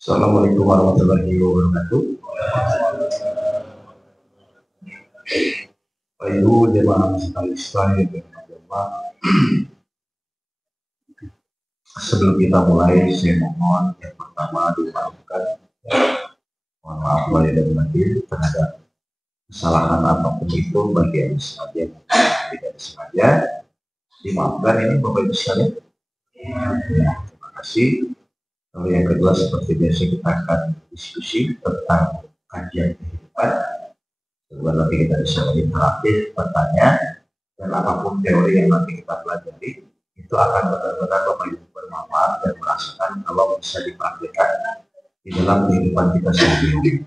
Assalamualaikum warahmatullahi wabarakatuh. Ayo jemaah sekalian Islam yang beragama. Sebelum kita mulai, saya mohon yang pertama dimaafkan. Mohon maaf lahir dan batin terhadap kesalahan apapun itu bagi yang sengaja tidak disengaja. Dimaafkan ini Bapak Ibu sekalian. Terima kasih. Lalu yang kedua, seperti biasa kita akan diskusi tentang kajian kehidupan. Sebelum nanti kita bisa interaktif, bertanya, dan apapun teori yang nanti kita pelajari, itu akan benar-benar Bapak Ibu bermanfaat dan merasakan kalau bisa dipraktikkan di dalam kehidupan kita sehari-hari.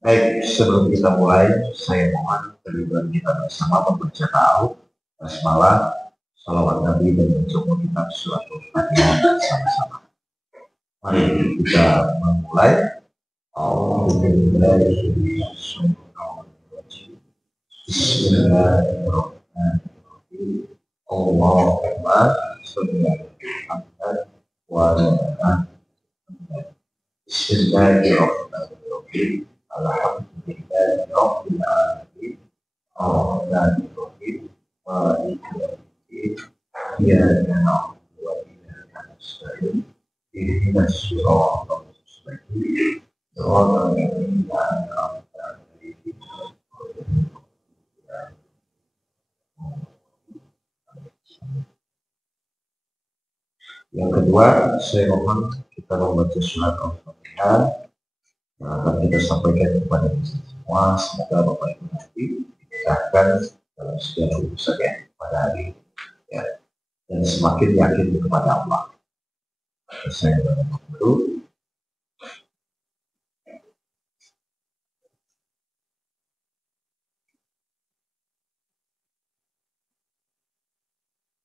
Baik, sebelum kita mulai, saya mohon keridhaan kita bersama membaca ta'awudz, basmalah, salawat Nabi, dan mencoba kita suratul Fatihah sama-sama. Mari kita memulai. Bismillahirrahmanirrahim. Allahumma sholli ala Muhammad wa ala ali Muhammad. Bismillahirrahmanirrahim. Alhamdulillahi rabbil alamin. Arrahmanir rahim. Maliki yaumiddin. Iyyaka na'budu wa iyyaka nasta'in. Ihdinas siratal mustaqim. Siratal ladzina an'amta 'alaihim. Yang kedua, saya mohon kita membaca surat Al-Fatihah yang akan kita sampaikan kepada kita semua. Semoga Bapak Ibu nanti dimudahkan dalam segala urusannya pada hari ini, ya, dan semakin yakin kepada Allah. Saya berdoa dulu.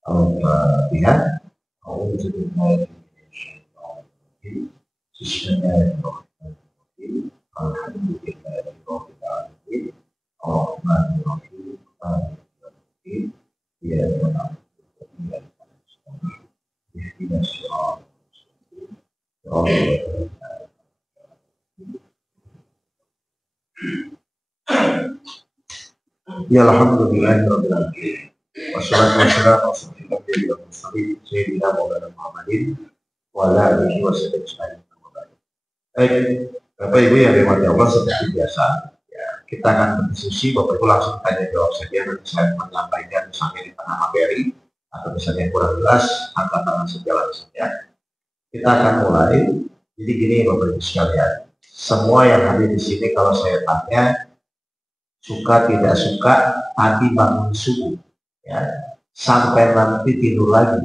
Al-Fatihah. Bismillahirrahmanirrahim. Alhamdulillahirabbil alamin. Arrahmanir rahim. Maliki yaumiddin. Iyyaka na'budu wa iyyaka nasta'in. Ihdinas siratal mustaqim. Ya alhamdulillahirabbil alamin. Wassalatu wassalamu ala sayyidina Maulana Muhammadin wa ala alihi wasallam. Baik, Bapak Ibu yang dirahmati Allah, seperti biasa, ya, kita akan berdiskusi. Bapak Ibu langsung tanya jawab saja. Nanti saya menyampaikan misalnya di tengah materi atau misalnya kurang jelas, angkat tangan segala saja. Kita akan mulai. Jadi gini Bapak Ibu sekalian, semua yang hadir di sini kalau saya tanya suka tidak suka tadi bangun subuh, ya, sampai nanti tidur lagi,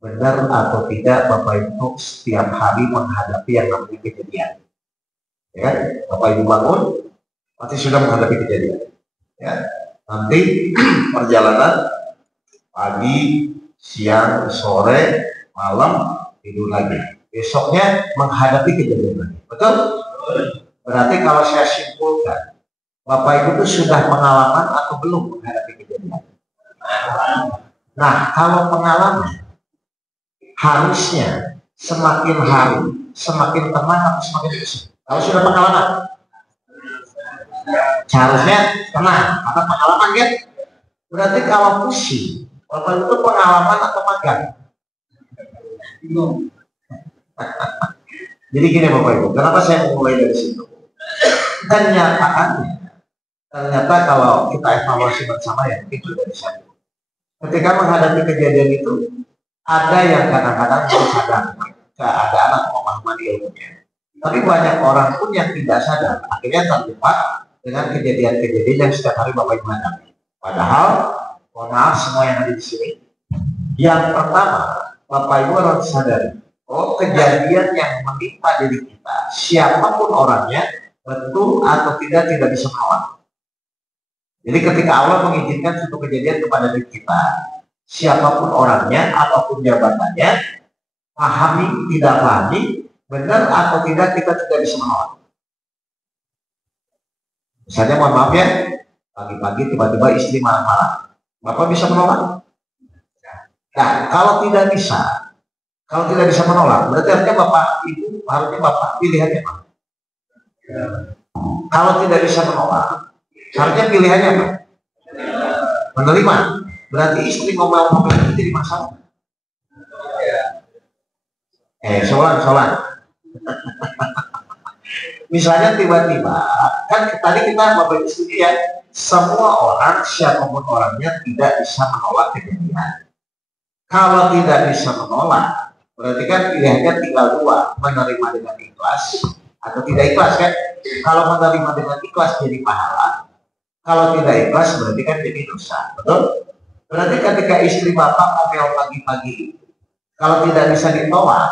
benar atau tidak Bapak Ibu setiap hari menghadapi yang namanya kejadian, ya kan? Bapak Ibu bangun pasti sudah menghadapi kejadian, ya, nanti perjalanan pagi, siang, sore, malam, tidur lagi, besoknya menghadapi kejadian lagi, betul? Berarti kalau saya simpulkan, Bapak Ibu itu sudah pengalaman atau belum menghadapi kejadian? Nah, kalau pengalaman harusnya semakin hari semakin tenang atau semakin pusing? Kalau sudah pengalaman harusnya tenang karena pengalaman kan. Berarti kalau pusing, Bapak itu pengalaman atau magang? Bingung. Jadi gini Bapak Ibu, kenapa saya mulai dari situ? Ternyata kalau kita evaluasi bersama ya itu dari saya. Ketika menghadapi kejadian itu, ada yang kadang-kadang sadar keadaan atau pemahaman ilmunya. Tapi banyak orang pun yang tidak sadar, akhirnya terjebak dengan kejadian-kejadian yang setiap hari Bapak Ibu hadapi. Padahal, mohon maaf semua yang ada di sini. Yang pertama, Bapak Ibu harus sadari, oh kejadian yang menimpa diri kita, siapapun orangnya, betul atau tidak bisa melawan. Jadi ketika Allah mengizinkan suatu kejadian kepada diri kita, siapapun orangnya, apapun jabatannya, pahami, tidak pahami, benar atau tidak kita tidak bisa melawan. Misalnya mohon maaf ya, pagi-pagi tiba-tiba istri marah-marah, Bapak bisa melawan? Nah, kalau tidak bisa, Kalau tidak bisa menolak, berarti artinya Bapak Ibu harusnya Bapak pilihannya apa? Kalau tidak bisa menolak, harusnya pilihannya apa? Menerima. Berarti istri ngomel-ngomel itu jadi masalah. Soalan. Misalnya tiba-tiba, kan tadi kita Bapak Ibu studi ya, semua orang, siapapun orangnya tidak bisa menolak kejadian. Kalau tidak bisa menolak, berarti kan pilihannya tinggal dua, menerima dengan ikhlas atau tidak ikhlas kan? Kalau menerima dengan ikhlas jadi pahala, kalau tidak ikhlas berarti kan jadi dosa, betul? Berarti ketika istri Bapak ngomel pagi-pagi, kalau tidak bisa ditolak,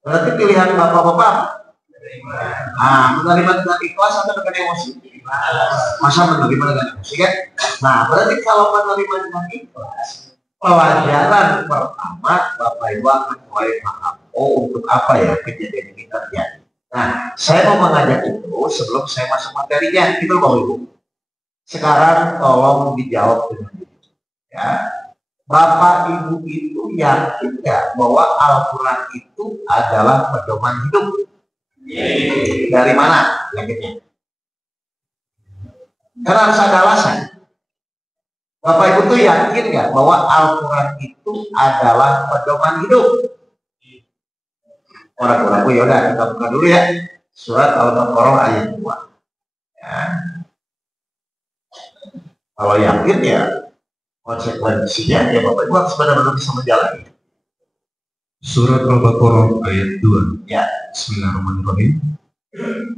berarti pilihan Bapak-Bapak menerima dengan ikhlas atau dengan emosi? Masa menerima dengan emosi kan? Nah, berarti kalau menerima dengan ikhlas, pelajaran pertama Bapak Ibu akan mulai paham, oh untuk apa ya kejadian ini terjadi. Nah, saya mau mengajak itu sebelum saya masuk materinya, itu Bapak Ibu. Sekarang tolong dijawab dengan jujur. Ya, Bapak Ibu itu yakin nggak bahwa Al-Quran itu adalah pedoman hidup? Dari mana yakinnya? Karena harus ada alasan. Bapak Ibu tuh yakin nggak bahwa Al-Quran itu adalah pedoman hidup? Orang-orang, yaudah kita buka dulu ya. Surat Al-Baqarah ayat 2. Ya. Kalau yakin ya konsekuensinya ya Bapak Ibu harus benar-benar bisa menjalani. Surat Al-Baqarah ayat 2. Ya. Bismillahirrahmanirrahim.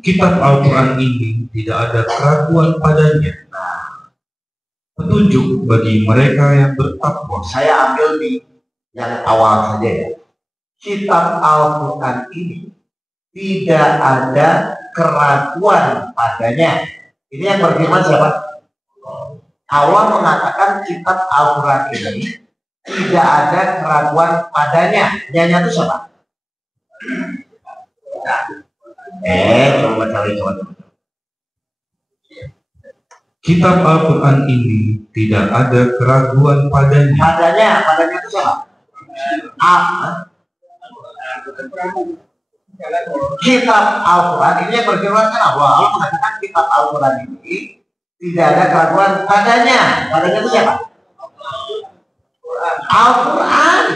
Kitab Al-Quran ini tidak ada keraguan padanya. Petunjuk bagi mereka yang bertakwa. Saya ambil di yang awal saja ya. Kitab Al-Quran ini tidak ada keraguan padanya. Ini yang berfirman siapa? Allah mengatakan kitab Al-Quran ini tidak ada keraguan padanya. Nyanyi itu siapa? Coba cari. Kitab Al-Quran ini tidak ada keraguan padanya. Padanya itu siapa? Kitab Al-Quran ini yang berfirman kan Allah mengatakan kitab Al-Quran ini tidak ada keraguan padanya. Padanya itu siapa? Al-Quran.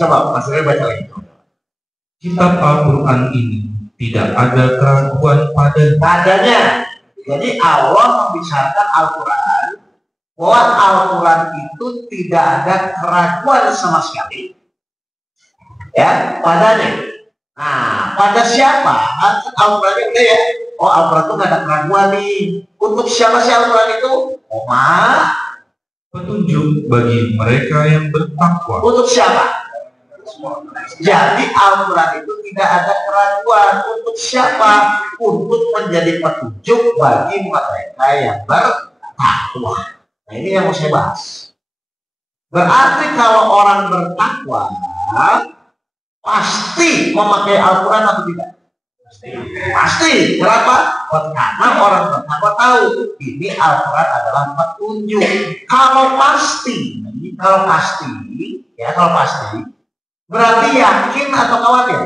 Coba Mas Ray baca lagi. Kitab Al-Quran ini tidak ada keraguan padanya. Jadi Allah membicarakan Al-Quran bahwa Al-Quran itu tidak ada keraguan sama sekali ya padanya. Nah, pada siapa? Al-Quran itu ya. Oh, Al-Quran itu nggak ada keraguan nih. Untuk siapa sih Al-Quran itu? Petunjuk bagi mereka yang bertakwa. Untuk siapa? Jadi Al-Quran itu tidak ada keraguan. Untuk siapa? Untuk menjadi petunjuk bagi mereka yang bertakwa. Nah, ini yang mau saya bahas. Berarti kalau orang bertakwa pasti memakai Al-Quran atau tidak? Pasti. Kenapa? Karena orang bertakwa tahu ini Al-Quran adalah petunjuk. Kalau pasti, berarti yakin atau khawatir?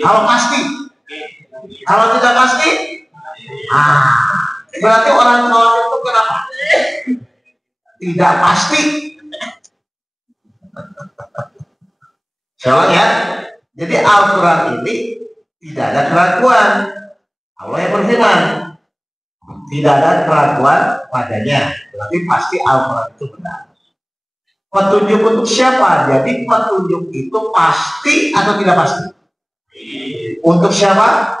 Kalau pasti. Kalau tidak pasti, berarti orang khawatir itu kenapa? Tidak pasti. Soalnya, jadi Al-Quran ini tidak ada keraguan. Allah yang berfirman, tidak ada keraguan padanya. Berarti pasti Al-Quran itu benar. Petunjuk untuk siapa? Jadi petunjuk itu pasti atau tidak pasti? Untuk siapa?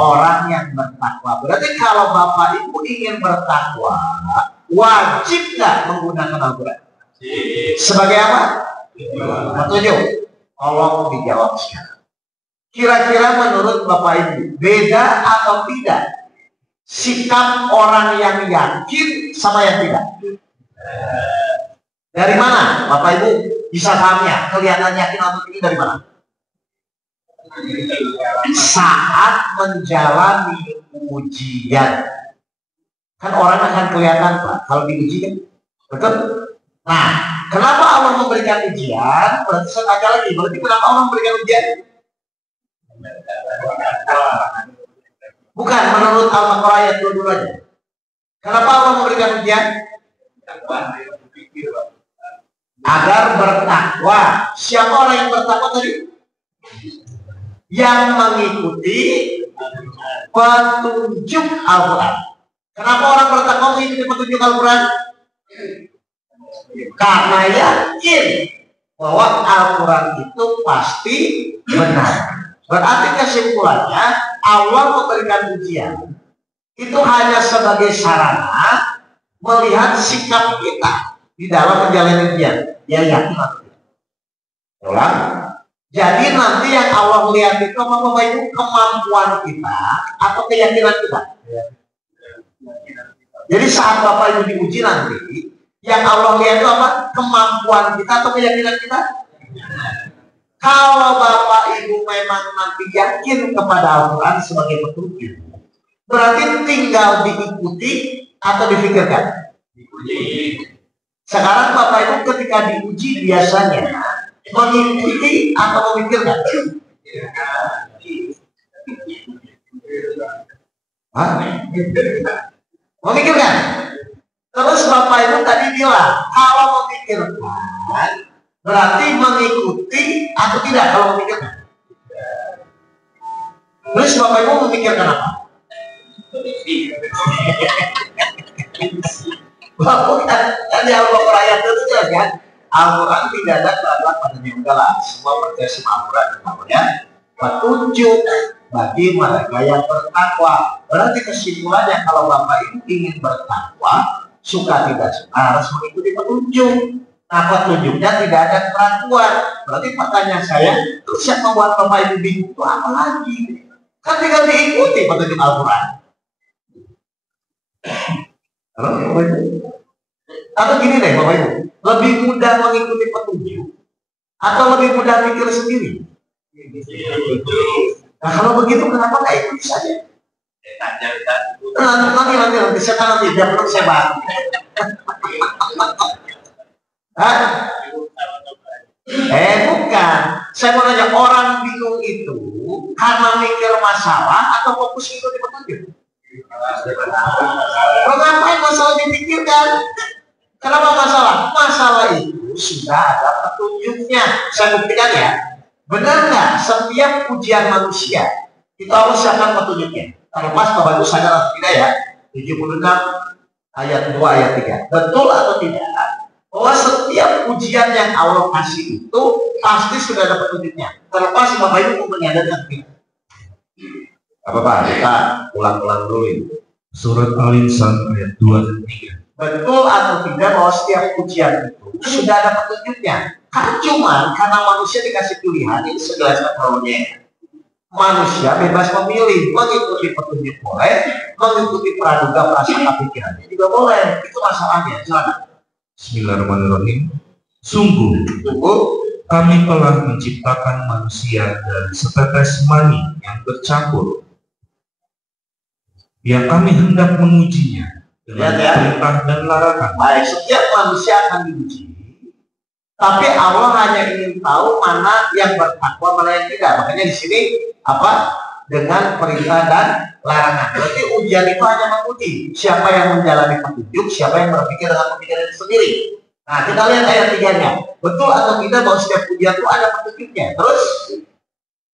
Orang yang bertakwa. Berarti kalau Bapak Ibu ingin bertakwa, wajib nggak menggunakan Al-Quran? Sebagai apa? Petunjuk. Tolong dijawab sekarang. Kira-kira menurut Bapak Ibu, beda atau tidak sikap orang yang yakin sama yang tidak? Dari mana Bapak Ibu bisa pahamnya? Kelihatan yakin atau tidak dari mana? Saat menjalani ujian. Kan orang akan kelihatan Pak kalau diuji kan. Betul? Nah, Kenapa Allah memberikan ujian? Berarti saya tanya lagi, berarti kenapa Allah memberikan ujian? Bukan, menurut Al-Baqarah ayat 22 aja. Kenapa Allah memberikan ujian? Agar bertakwa. Siapa orang yang bertakwa tadi? Yang mengikuti petunjuk Al-Quran. Kenapa orang bertakwa mengikuti petunjuk Al-Quran? Karena yakin bahwa Al-Quran itu pasti benar. Berarti kesimpulannya Allah memberikan ujian itu hanya sebagai sarana melihat sikap kita di dalam menjalani ujian. Ya yakin atau tidak? Ulang. Jadi nanti yang Allah lihat itu apa Bapak Ibu? Kemampuan kita atau keyakinan kita. Jadi saat Bapak Ibu diuji nanti, yang Allah lihat itu apa? Kemampuan kita atau keyakinan kita? Kalau Bapak Ibu memang nanti yakin kepada Al-Quran sebagai petunjuk, berarti tinggal diikuti atau difikirkan? Sekarang Bapak Ibu ketika diuji biasanya mengikuti atau memikirkan? Memikirkan. Terus Bapak Ibu tadi bilang kalau memikirkan berarti mengikuti atau tidak kalau memikirkan? Terus Bapak Ibu memikirkan apa? Bukan, di Al-Baqarah ayat itu jelas kan? Al-Quran tidak ada keraguan padanya. Udahlah, semua percaya sama Al-Quran namanya petunjuk bagi mereka yang bertakwa. Berarti kesimpulannya kalau Bapak Ibu ingin bertakwa, suka tidak suka harus mengikuti petunjuk. Nah, petunjuknya tidak ada keraguan. Berarti pertanyaan saya, terus yang membuat Bapak Ibu bingung itu apa lagi? Kan tinggal diikuti petunjuk Al-Quran. Atau gini deh Bapak Ibu, lebih mudah mengikuti petunjuk atau lebih mudah mikir sendiri? Nah kalau begitu kenapa nggak ikut saja? Nanti saya tidak perlu saya bahas. Bukan. Saya mau nanya, orang bingung itu karena mikir masalah atau fokus ikuti petunjuk? Ngapain masalah dipikirkan? Kenapa masalah? Masalah itu sudah ada petunjuknya. Saya buktikan ya. Benar nggak? Setiap ujian manusia itu harus siapkan petunjuknya. Terlepas Bapak Ibu sadar atau tidak ya? 76 ayat 2 ayat 3. Betul atau tidak? Bahwa setiap ujian yang Allah kasih itu pasti sudah ada petunjuknya. Terlepas Bapak Ibu menyadari atau tidak. Apa-apa, kita ulang-ulang dulu ini. Surat Al-Insan ayat 2 dan 3. Betul atau tidak bahwa setiap ujian itu sudah ada petunjuknya. Kan cuma karena manusia dikasih pilihan, ini sejelaskan problemnya. Manusia bebas memilih, mengikuti petunjuk boleh, mengikuti praduga prasangka pikirannya juga boleh. Itu masalahnya. Silakan. Bismillahirrahmanirrahim. Sungguh kami telah menciptakan manusia dari setetes mani yang bercampur, yang kami hendak mengujinya dengan perintah dan larangan. Baik, setiap manusia akan diuji, tapi Allah hanya ingin tahu mana yang bertakwa, mana yang tidak. Makanya di sini apa? Dengan perintah dan larangan. Berarti ujian itu hanya menguji siapa yang menjalani petunjuk, siapa yang berpikir dengan pemikiran sendiri. Nah, kita lihat ayat 3-nya. Betul atau tidak bahwa setiap ujian itu ada petunjuknya? Terus,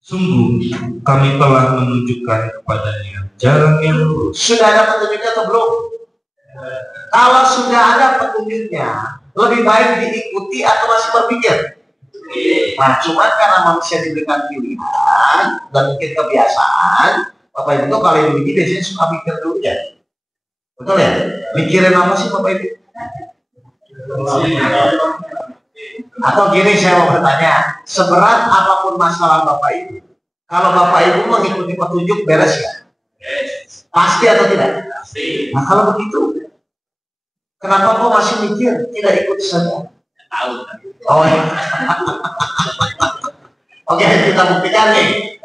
sungguh kami telah menunjukkan kepadanya jalan yang lurus. Sudah ada petunjuknya atau belum? Kalau sudah ada petunjuknya, lebih baik diikuti atau masih berpikir? Nah, cuma karena manusia diberikan pilihan dan mungkin kebiasaan, Bapak Ibu itu kalau diuji biasanya suka mikir dulu ya. Betul ya? Mikirin apa sih Bapak Ibu? Atau gini saya mau bertanya, seberat apapun masalah Bapak Ibu, kalau Bapak Ibu mengikuti petunjuk beres ya? Pasti atau tidak? Pasti. Nah kalau begitu, kenapa kok masih mikir tidak ikut saja? Oh ya. Oke, kita buktikan nih.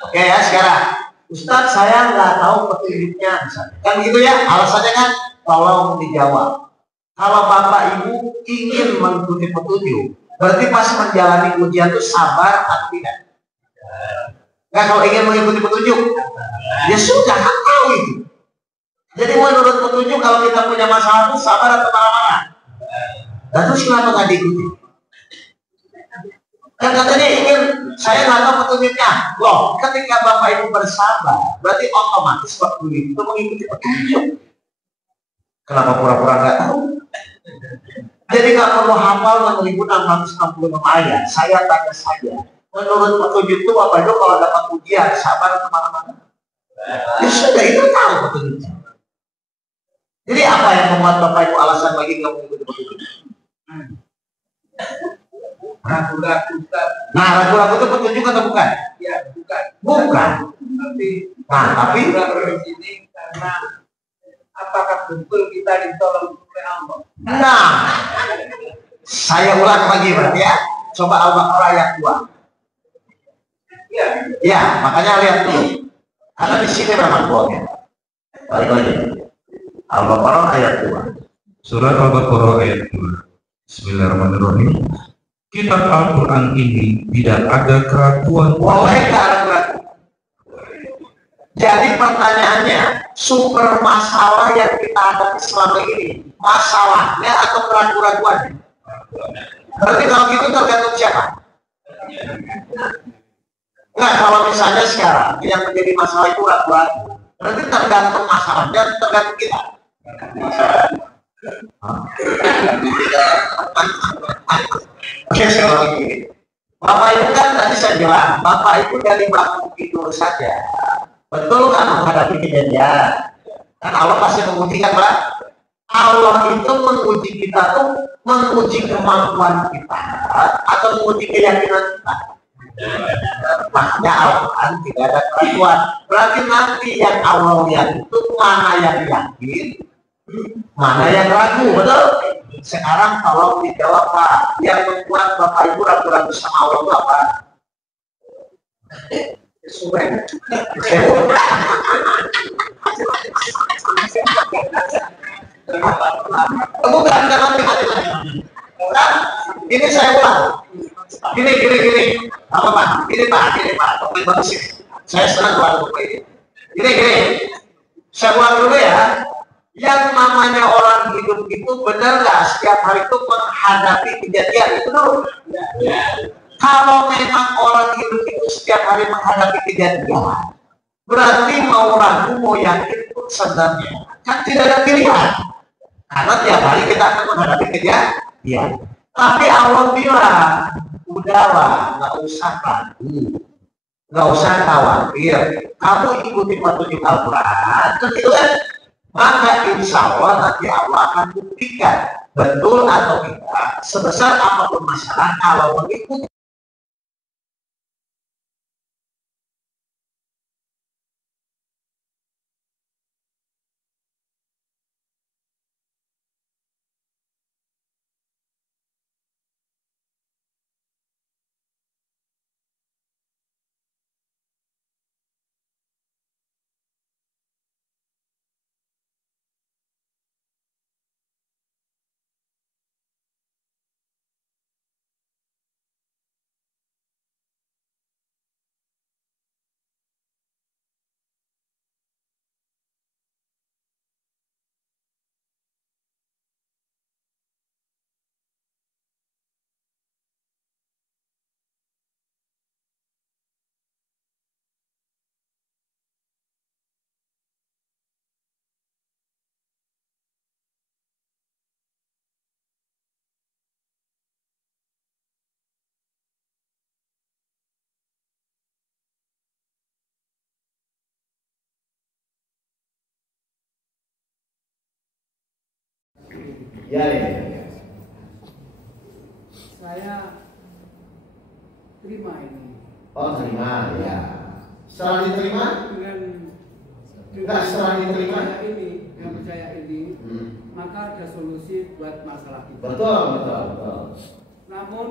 Oke ya sekarang, Ustadz saya nggak tahu petunjuknya, misalnya. Kan begitu ya? Alasannya kan tolong dijawab. Kalau Bapak Ibu ingin mengikuti petunjuk, berarti pas menjalani ujian itu sabar atau tidak? Nah, kalau ingin mengikuti petunjuk, ya sudah, kan tahu itu. Jadi menurut petunjuk, kalau kita punya masalah itu sabar atau marah-marah? Dan terus kenapa nggak diikuti? Kan katanya ingin, saya nggak tahu petunjuknya. Loh, ketika Bapak Ibu bersabar, berarti otomatis waktu itu mengikuti petunjuk. Kenapa pura-pura nggak tahu? Jadi nggak perlu hafal 666 ayat. Saya tanya saja, menurut petunjuk itu Bapak Ibu kalau dapat ujian sabar kemana-mana? Ya sudah, itu tahu petunjuknya. Jadi apa yang membuat Bapak Ibu alasan lagi nggak mengikuti petunjuk? Ragu-ragu. Nah, ragu-ragu itu petunjuk atau bukan? Ya, bukan. Bukan. Tapi di sini karena apakah betul kita ditolong oleh Allah? Nah, saya ulang lagi berarti ya. Coba Al-Baqarah ayat 2. Ya. Ya, makanya lihat dulu. Karena di sini memang boleh. Balik lagi. Al-Baqarah ayat 2. Surat Al-Baqarah ayat 2. Bismillahirrahmanirrahim. Kitab Al-Quran ini tidak ada keraguan. Boleh ragu-ragu. Jadi pertanyaannya, sumber masalah yang kita hadapi selama ini, masalahnya atau keraguan-keraguannya? Berarti kalau gitu tergantung siapa? Enggak, kalau misalnya sekarang yang menjadi masalah itu ragu-ragu, berarti tergantung masalahnya, tergantung kita. Oke, sekarang begini. Bapak Ibu kan tadi saya bilang, Bapak Ibu dari bangun tidur saja, betul kan menghadapi kejadian. Kan Allah pasti menguji kan, Pak? Allah itu menguji kita tuh menguji kemampuan kita atau menguji keyakinan kita. Makanya Al-Quran tidak ada keraguan. Berarti nanti yang Allah lihat itu mana yang yakin, mana yang ragu, betul? Sekarang kalau dijawab Pak, yang membuat Bapak Ibu ragu-ragu sama Allah itu apa? Bukan, ini saya ulang. Gini. Apa Pak? Gini Pak. Saya senang banget Bapak ini. Gini. Saya ulang dulu ya. Yang namanya orang hidup itu benar nggak setiap hari itu menghadapi kejadian itu dulu. Kalau memang orang hidup itu setiap hari menghadapi kejadian, berarti mau ragu mau yakin pun sebenarnya kan tidak ada pilihan. Karena tiap hari kita akan menghadapi kejadian. Tapi Allah bilang, udahlah, nggak usah ragu, nggak usah khawatir. Kamu ikuti petunjuk Al-Quran, gitu kan? Maka insya Allah nanti Allah akan buktikan betul atau tidak. Sebesar apapun masalah, kalau mengikuti ya. Saya terima ini. Oh, terima ya. Setelah diterima? Enggak, setelah diterima ini, yang percaya ini, maka ada solusi buat masalah kita. Betul. Namun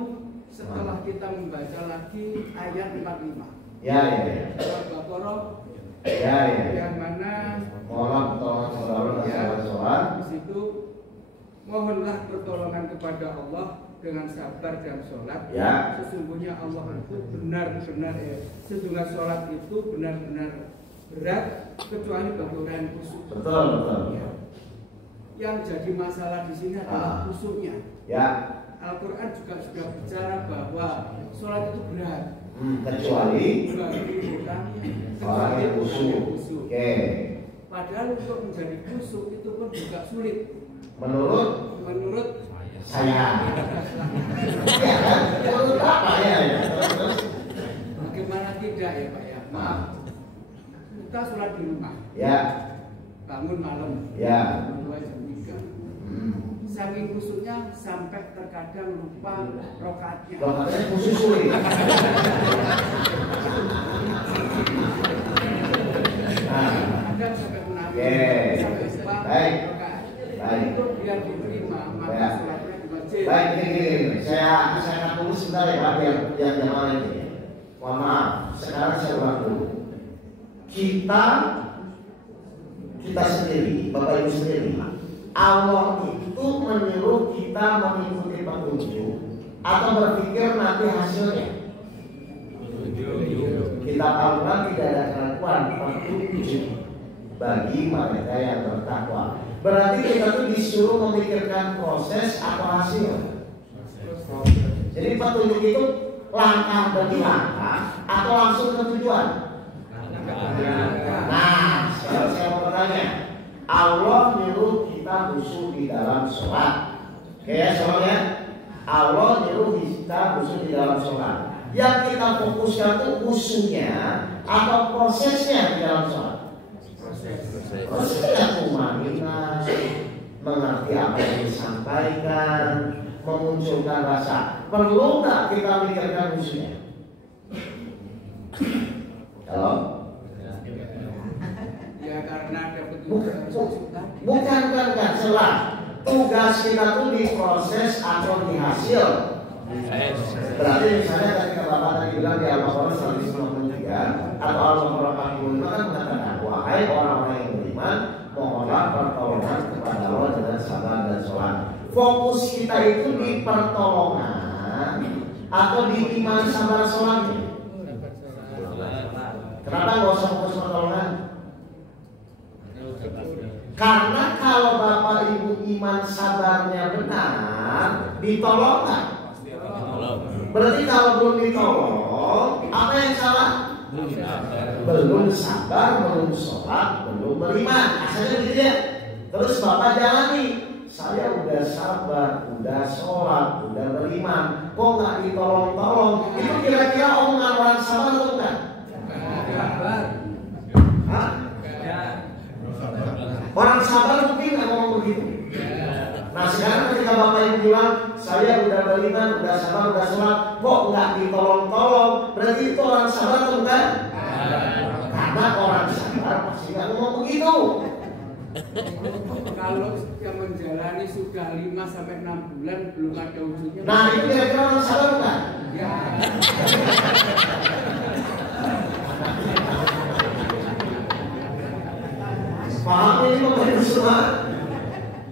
setelah kita membaca lagi ayat 45. Ya. Al-Baqarah. Ya. Yang mana orang di situ mohonlah pertolongan kepada Allah dengan sabar dan sholat. Ya. Sesungguhnya Allah itu benar-benar sesungguhnya sholat itu benar-benar berat kecuali bagi orang yang khusyuk. Betul, betul. Ya. Yang jadi masalah di sini adalah khusyuknya. Ya. Al-Quran juga sudah bicara bahwa sholat itu berat. Kecuali orang yang khusyuk. Oke. Padahal untuk menjadi khusyuk itu pun juga sulit. Menurut saya. Ya kan? Menurut apa ya? Bagaimana tidak ya Pak ya? Maaf. Kita sholat di rumah. Ya. Bangun malam. Ya. Mulai jam 3. Saking khusyuknya sampai terkadang lupa rokaatnya. Rokaatnya khusus sulit. Ada sampai munafik. Sampai lupa Baik. rokaat. Baik. Itu biar diterima maka sholatnya di masjid. Baik, ini. Saya akan tulis sebentar ya Pak, biar yang lain ini. Mohon maaf, sekarang saya ulang dulu. Kita sendiri, Bapak Ibu sendiri, Allah itu menyuruh kita mengikuti petunjuk atau berpikir nanti hasilnya. Kita tahu kan tidak ada keraguan petunjuk bagi mereka yang bertakwa. Berarti kita tuh disuruh memikirkan proses atau hasil. Jadi petunjuk itu langkah demi langkah atau langsung ke tujuan. Nah, sekarang saya mau bertanya, Allah nyuruh kita khusyuk di dalam sholat. Oke ya soalnya, Allah nyuruh kita khusyuk di dalam sholat. Yang kita fokuskan itu khusyuknya atau prosesnya di dalam sholat. Prosesnya tumanina, mengerti apa yang disampaikan, memunculkan rasa. Perlu nggak kita mikirkan khusyuknya? Halo? Ya karena ada petunjuk tadi. Bukan salah. Tugas kita tuh di proses atau di hasil. Berarti misalnya ketika Bapak tadi bilang di Al-Baqarah 153 atau Al-Baqarah 45 kan mengatakan, wahai orang-orang yang beriman, mohonlah pertolongan kepada Allah dengan sabar dan sholat. Fokus kita itu di pertolongan atau di iman sabar sholatnya. Kenapa nggak usah fokus pertolongan? Karena kalau Bapak Ibu iman sabarnya benar, ditolong nggak? Berarti kalau belum ditolong, apa yang salah? Belum sabar, belum sholat, belum beriman. Asalnya gitu ya. Terus Bapak jalani, saya udah sabar, udah sholat, udah beriman, kok nggak ditolong-tolong? Itu kira-kira omongan orang sabar atau bukan? Hah? Orang sabar mungkin nggak ngomong begitu. Nah sekarang ketika Bapak Ibu bilang saya udah beriman, udah sabar, udah sholat, kok nggak ditolong-tolong? Berarti itu orang sabar atau bukan? Karena orang sabar pasti nggak ngomong begitu. Kalau yang menjalani sudah 5-6 bulan belum ada wujudnya. Nah itu kira-kira orang sabar bukan? Ya. Paham ini Bapak Ibu semua?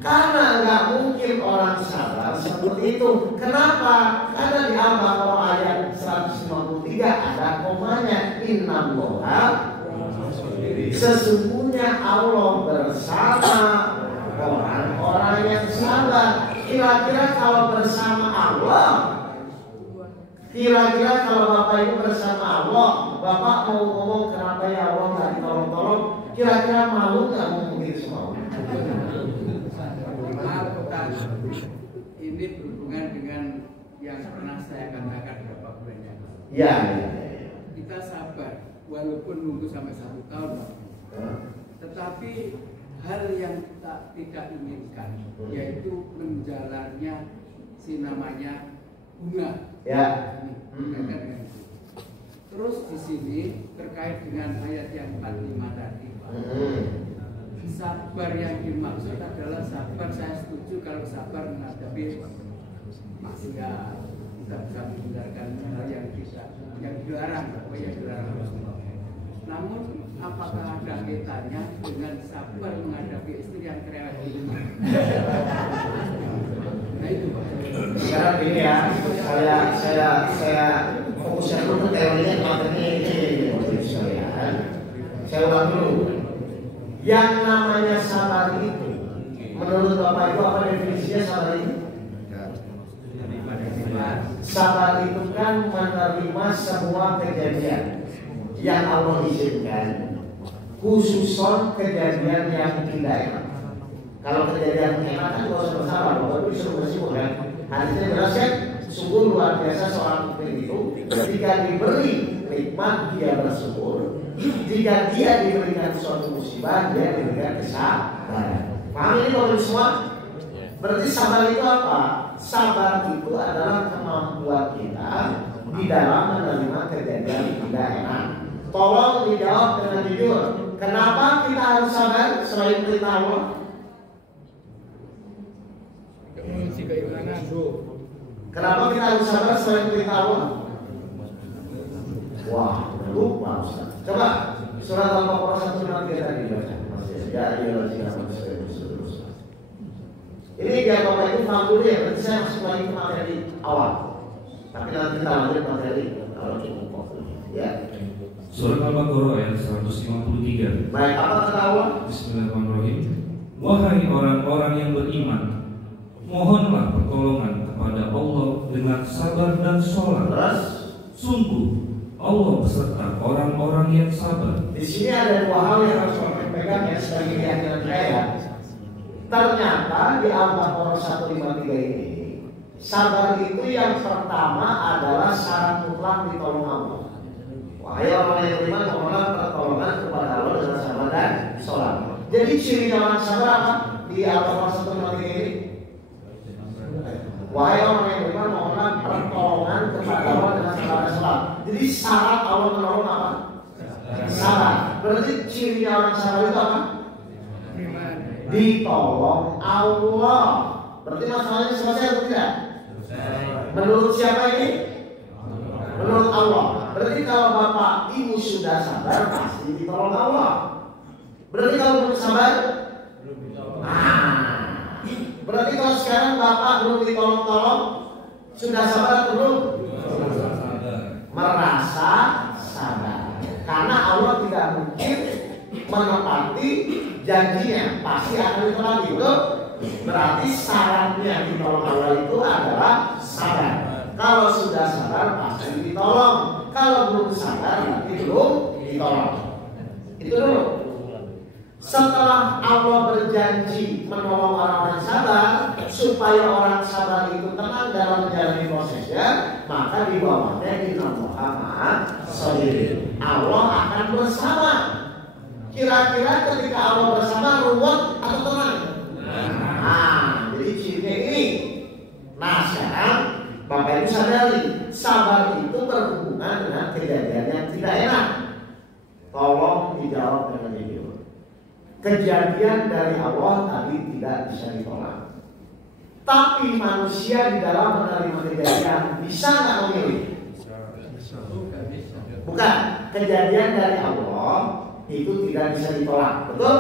Karena nggak mungkin orang sabar seperti itu. Kenapa? Karena di Al-Baqarah ayat 153 ada komanya, innallaha, sesungguhnya Allah bersama orang-orang yang sabar. Kira-kira kalau bersama Allah, kira-kira kalau Bapak Ibu bersama Allah, Bapak mau ngomong kenapa ya Allah nggak ditolong-tolong? Kira-kira malu nggak ngomong begitu semua? Maaf Ustaz, ini berhubungan dengan yang pernah saya katakan beberapa bulan yang lalu. Ya. Kita sabar, walaupun nunggu sampai 1 tahun, tetapi hal yang kita tidak inginkan, yaitu menjalannya si namanya bunga. Ya. Terus di sini terkait dengan ayat yang 45 tadi, sabar yang dimaksud adalah sabar. Saya setuju kalau sabar menghadapi maksiat, tidak bisa mendengarkan hal yang dilarang, apa yang dilarang. Namun apakah ada kaitannya dengan sabar menghadapi istri yang cerewet itu? Nah itu Pak. Sekarang ini ya, saya fokusnya dulu ke teorinya, materinya ini. Saya ulang dulu. Yang namanya sabar itu, menurut Bapak itu apa definisinya sabar itu? Sabar itu kan menerima semua kejadian yang Allah izinkan, khususon kejadian yang tidak enak. Kalau kejadian enak kan gak usah bersabar, Bapak itu disuruh bersyukur kan. Hadisnya jelas kan, sungguh luar biasa seorang mukmin itu ketika diberi nikmat dia bersyukur, jika dia diberikan suatu musibah dia diberikan kesabaran. Paham ini Bapak semua? Berarti sabar itu apa? Sabar itu adalah kemampuan kita di dalam menerima kejadian tidak enak. Tolong dijawab dengan jujur. Kenapa kita harus sabar selain perintah Allah? Mengunci keimanan. Kenapa kita harus sabar selain perintah Allah? Wah, lupa Ustaz. Coba surat Al-Baqarah 163 tadi baca. Ya, ini biar Bapak itu paham dulu ya. Berarti saya masuk lagi ke materi awal. Tapi nanti kita lanjut materi kalau cukup waktunya. Ya. Surat Al-Baqarah ayat 153. Baik, apa kata Allah? Bismillahirrahmanirrahim. Wahai orang-orang yang beriman, mohonlah pertolongan kepada Allah dengan sabar dan sholat. Terus, Sungguh Allah beserta orang-orang yang sabar. di sini ada dua hal yang harus Bapak pegang ya sebagai keyakinan saya. Ternyata di Al-Baqarah 153 ini, sabar itu yang pertama adalah syarat mutlak ditolong Allah. Wahai orang yang beriman, mohonlah pertolongan kepada Allah dengan sabar dan sholat. Jadi ciri orang sabar apa di Al-Baqarah 153 ini? Wahai orang yang beriman, mohonlah pertolongan kepada Allah dengan sabar dan sholat. Jadi syarat Allah menolong apa? Sabar. Berarti ciri orang sabar itu apa? Ditolong Allah. Berarti masalahnya selesai atau tidak? Menurut siapa ini? Menurut Allah. Berarti kalau Bapak Ibu sudah sabar pasti ditolong Allah. Berarti kalau belum sabar, berarti kalau sekarang Bapak belum ditolong-tolong, sudah sabar atau belum? Merasa sabar. Karena Allah tidak mungkin menepati janjinya, pasti akan ditepati, betul? Berarti syaratnya ditolong Allah itu adalah sabar. Kalau sudah sabar pasti ditolong. Kalau belum sabar berarti belum ditolong. Itu dulu. Setelah Allah berjanji menolong orang yang sabar, supaya orang sabar itu tenang dalam menjalani prosesnya, maka di bawahnya Innallaha ma'as-sabirin. Allah akan bersama. Kira-kira ketika Allah bersama ruwet atau tenang? Jadi cirinya ini. Nah sekarang Bapak Ibu sadari, sabar itu berhubungan dengan kejadian yang tidak enak. Tolong dijawab dengan jujur. Kejadian dari Allah tadi tidak bisa ditolak. Tapi manusia di dalam menerima kejadian bisa nggak memilih? Bukan, kejadian dari Allah itu tidak bisa ditolak, betul?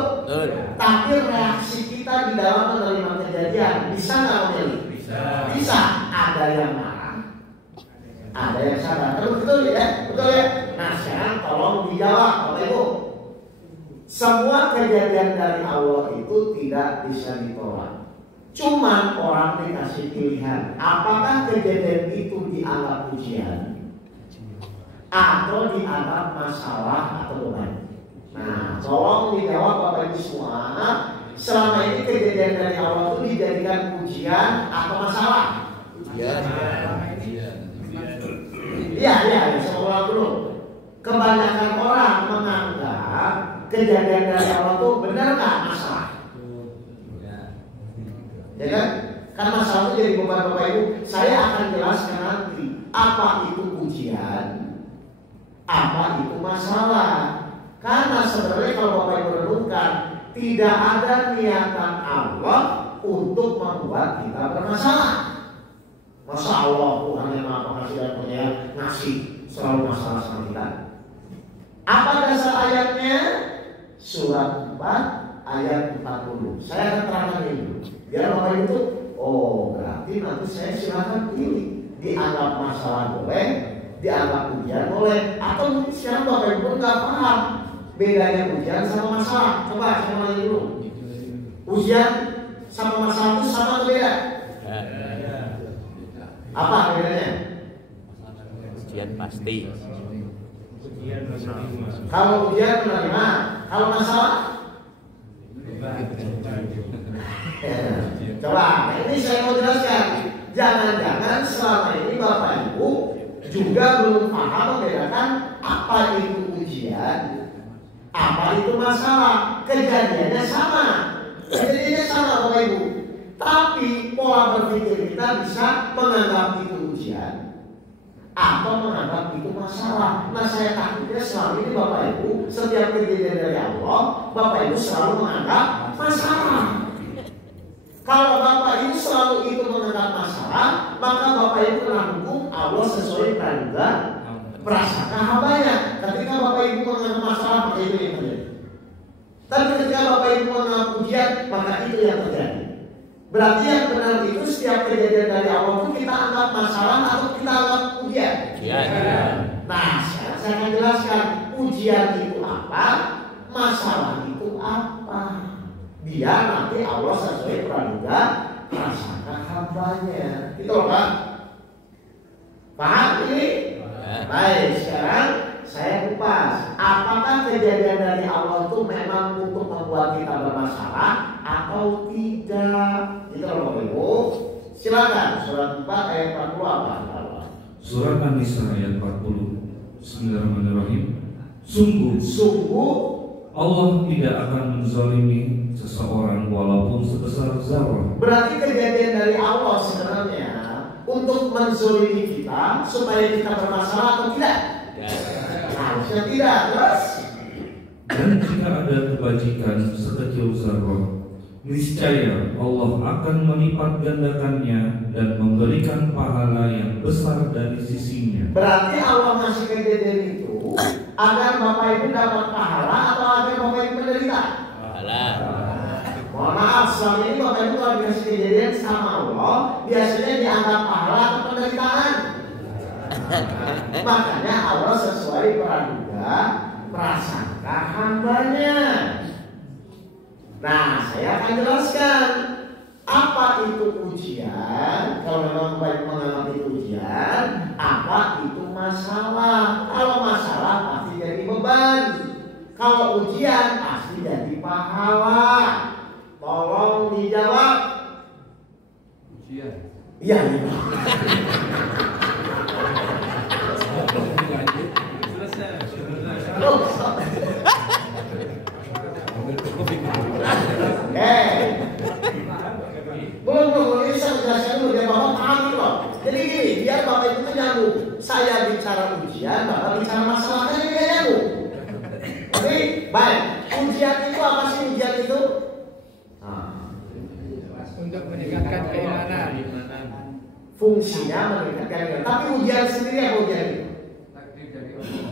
Tapi reaksi kita di dalam menerima kejadian bisa nggak memilih? Bisa. Ada yang marah, ada yang sabar. Betul ya? Betul ya? Nah sekarang tolong dijawab, Bapak Ibu. Semua kejadian dari Allah itu tidak bisa ditolak. Cuman orang dikasih pilihan, apakah kejadian itu dianggap ujian atau dianggap masalah atau beban? Nah, tolong dijawab Bapak Ibu semua. Selama ini kejadian dari Allah itu dijadikan ujian atau masalah? Iya, saya ulang dulu. Kebanyakan orang menganggap kejadian dari Allah itu benar nggak masalah? Ya kan? Kan masalah itu jadi beban Bapak Ibu. Saya akan jelaskan nanti apa itu ujian, apa itu masalah. Karena sebenarnya kalau Bapak Ibu renungkan, tidak ada niatan Allah untuk membuat kita bermasalah. Masa Allah Tuhan yang Maha Pengasih dan Penyayang ngasih selalu masalah sama kita? Apa dasar surat 4 ayat 40. Saya akan terangkan ini dulu. Biar Bapak Ibu tuh, oh berarti nanti saya silakan pilih. Dianggap masalah boleh, dianggap ujian boleh, atau mungkin sekarang Bapak Ibu nggak paham bedanya ujian sama masalah. Coba saya nanya dulu. Ujian sama masalah itu sama atau beda? Apa bedanya? Ujian pasti. Kalau ujian menerima, kalau masalah? Coba, ini saya mau jelaskan. Jangan-jangan selama ini Bapak Ibu juga belum paham membedakan apa itu ujian, apa itu masalah. Kejadiannya sama, Bapak Ibu. Tapi pola berpikir kita bisa menganggap itu ujian atau menganggap itu masalah. Nah, saya takutnya selama ini Bapak Ibu setiap kejadian dari Allah, Bapak Ibu selalu menganggap masalah. Kalau Bapak Ibu selalu itu menganggap masalah, maka Bapak Ibu kena hukum Allah sesuai praduga prasangka hambanya. Ketika Bapak Ibu menganggap masalah, maka itu yang terjadi. Tapi ketika Bapak Ibu menganggap ujian, maka itu yang terjadi. Berarti yang benar itu setiap kejadian dari Allah itu kita anggap masalah atau kita anggap ujian. Nah, sekarang saya akan jelaskan ujian itu apa, masalah itu apa. Biar nanti Allah sesuai praduga prasangka hambanya. Itu loh Pak. Paham ini? Baik, sekarang saya kupas. Apakah kejadian dari Allah itu memang untuk membuat kita bermasalah atau tidak? Itu loh Bapak Ibu. Silakan surat 4 ayat 40 apa? Surat An-Nisa ayat 40. Bismillahirrahmanirrahim. Sungguh Allah tidak akan menzalimi seseorang walaupun sebesar zarah. Berarti kejadian dari Allah sebenarnya untuk menzalimi kita supaya kita bermasalah atau tidak? Harusnya tidak. Terus? Dan jika ada kebajikan sekecil zarah, niscaya Allah akan melipat gandakannya dan memberikan pahala yang besar dari sisinya. Berarti Allah ngasih kejadian itu agar Bapak Ibu dapat pahala atau agar Bapak Ibu menderita? Pahala. Mohon maaf, selama ini Bapak Ibu kalau dikasih kejadian sama Allah biasanya dianggap pahala atau penderitaan. Makanya Allah sesuai praduga prasangka hambanya. Nah, saya akan jelaskan apa itu ujian. Kalau memang baik menganggap itu ujian, apa itu masalah. Kalau masalah pasti jadi beban. Kalau ujian pasti jadi pahala. Tolong dijawab. Ujian. Iya. Belum ini saya jelaskan dulu biar Bapak paham loh. Jadi gini, biar Bapak itu nyambung. Saya bicara ujian, Bapak bicara masalahnya juga nyambung. Oke, baik. Ujian itu apa sih ujian itu? Untuk meningkatkan keimanan. Fungsinya meningkatkan keimanan. Tapi ujian sendiri apa ujian itu? Takdir dari Allah.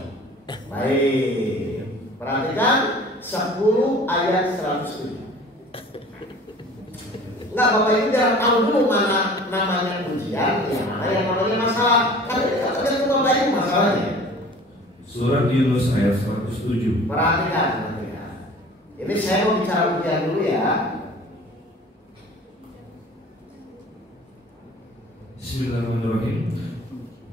Baik. Perhatikan 10 ayat 107. Enggak, Bapak Ibu jangan tahu dulu mana namanya ujian, yang mana yang namanya masalah. Karena ini katakan itu Bapak Ibu masalahnya. Surat Yunus ayat 107. Perhatikan. Ini saya mau bicara ujian dulu ya. Bismillahirrahmanirrahim.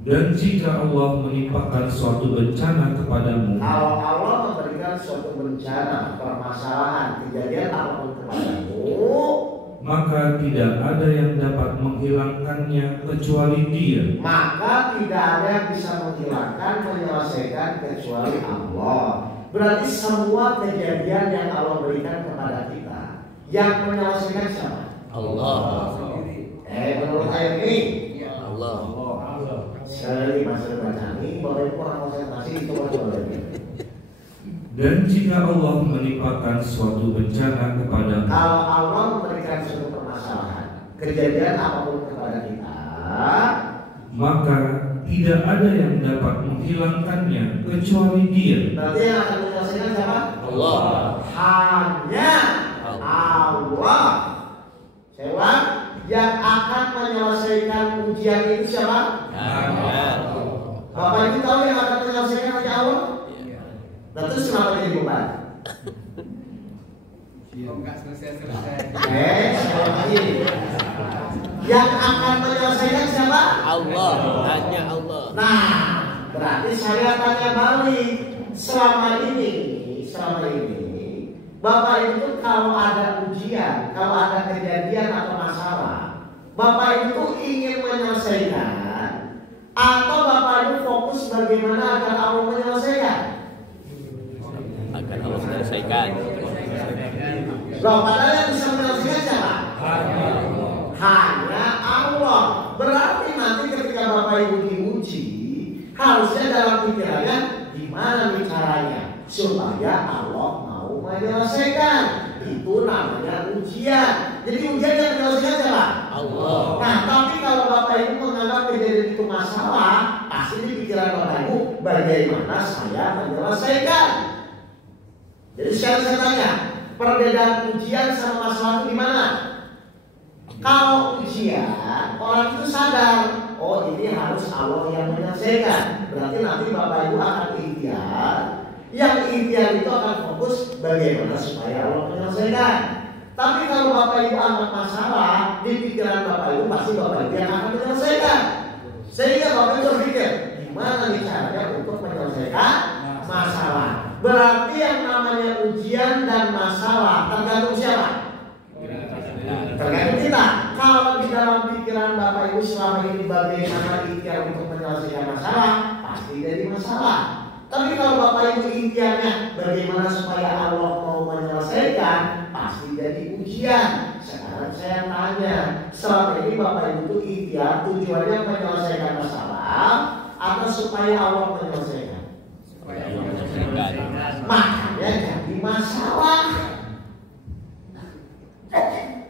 Dan jika Allah menimpakan suatu bencana kepadamu, Kalau Allah memberikan suatu bencana, permasalahan, kejadian apapun kepadamu, maka tidak ada yang dapat menghilangkannya kecuali Dia. maka tidak ada yang bisa menghilangkan, menyelesaikan kecuali Allah. Berarti semua kejadian yang Allah berikan kepada kita, yang menyelesaikan siapa? Allah. Menurut ayat ini, Allah. sekali lagi masih baca ini, Bapak Ibu kurang konsentrasi itu boleh. Dan jika Allah menimpakan suatu bencana kepadamu, Kalau Allah memberikan suatu permasalahan, kejadian apapun kepada kita, maka tidak ada yang dapat menghilangkannya kecuali Dia. Berarti yang akan menyelesaikan siapa? Allah. Hanya Allah. Saya ulang, yang akan menyelesaikan ujian itu siapa? Bapak Ibu tahu yang akan menyelesaikan hanya Allah? Nah, terus kenapa jadi beban? Enggak selesai. Sekali lagi. Yang akan menyelesaikan siapa? Allah, hanya Allah. Nah, berarti saya tanya balik. Selama ini, Bapak itu kalau ada ujian, kalau ada kejadian atau masalah, Bapak itu ingin menyelesaikan, atau Bapak itu fokus bagaimana agar Allah menyelesaikan? Agar Allah menyelesaikan. Loh, padahal yang bisa menyelesaikan siapa? Hanya Allah. Berarti nanti ketika Bapak Ibu diuji, harusnya dalam pikirannya gimana nih caranya supaya Allah mau menyelesaikan. Itu namanya ujian. Jadi ujian yang menyelesaikan siapa? Allah. Nah, tapi kalau Bapak Ibu menganggap kejadian itu masalah, pasti di pikiran Bapak Ibu bagaimana saya menyelesaikan. Jadi sekarang saya tanya, perbedaan ujian sama masalah itu di mana? Kalau ujian, orang itu sadar, oh ini harus Allah yang menyelesaikan. Berarti nanti Bapak Ibu akan ikhtiar. Yang ikhtiar itu akan fokus bagaimana supaya Allah menyelesaikan. Tapi kalau Bapak Ibu anggap masalah, di pikiran Bapak Ibu pasti Bapak Ibu yang akan menyelesaikan. Sehingga Bapak Ibu berpikir, gimana nih caranya untuk menyelesaikan masalah. Berarti yang namanya ujian dan masalah tergantung siapa? Tergantung kita. Kalau di dalam pikiran Bapak Ibu selama ini bagaimana ikhtiar untuk menyelesaikan masalah, pasti jadi masalah. Tapi kalau Bapak Ibu ikhtiarnya bagaimana supaya Allah mau menyelesaikan, pasti jadi ujian. Sekarang saya tanya, selama ini Bapak Ibu itu ikhtiar tujuannya menyelesaikan masalah atau supaya Allah menyelesaikan? Makanya jadi masalah.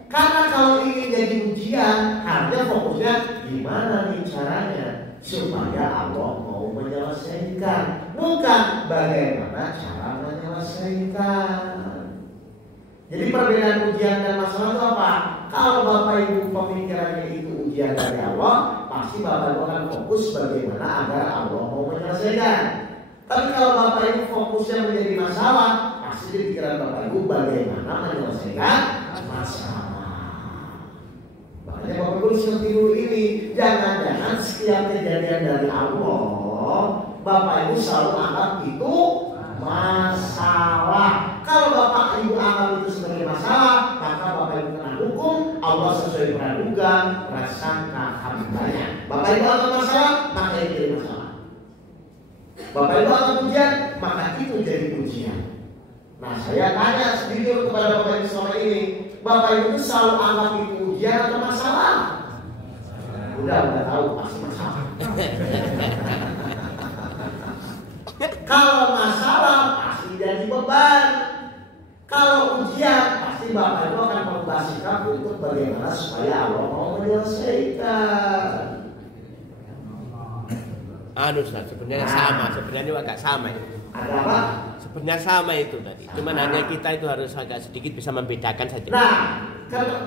Karena kalau ingin jadi ujian, harusnya fokusnya gimana nih caranya supaya Allah mau menyelesaikan, bukan bagaimana cara menyelesaikan. Jadi perbedaan ujian dan masalah itu apa? Kalau Bapak Ibu pemikirannya itu ujian dari Allah, pasti Bapak Ibu akan fokus bagaimana agar Allah mau menyelesaikan. Tapi kalau Bapak Ibu fokusnya menjadi masalah, pasti di pikiran Bapak Ibu bagaimana menyelesaikan masalah. Makanya Bapak Ibu seperti dulu ini, jangan-jangan setiap kejadian dari Allah, Bapak Ibu selalu anggap itu masalah. Kalau Bapak Ibu anggap itu sebagai masalah, maka Bapak Ibu kena hukum Allah sesuai praduga prasangka hambanya. Bapak Ibu anggap masalah, maka itu jadi masalah. Bapak Ibu anggap ujian, maka itu jadi ujian. Nah, saya tanya jujur kepada Bapak Ibu selama ini, Bapak Ibu itu selalu anggap itu ujian atau masalah? Udah tahu pasti masalah. Kalau masalah pasti jadi beban. Kalau ujian pasti Bapak Ibu akan merubah sikap untuk bagaimana supaya Allah mau menyelesaikan. Ustaz, sebenarnya sebenarnya agak sama itu. Ada apa? Sebenarnya sama itu tadi. Cuman hanya kita itu harus agak sedikit bisa membedakan saja. Nah,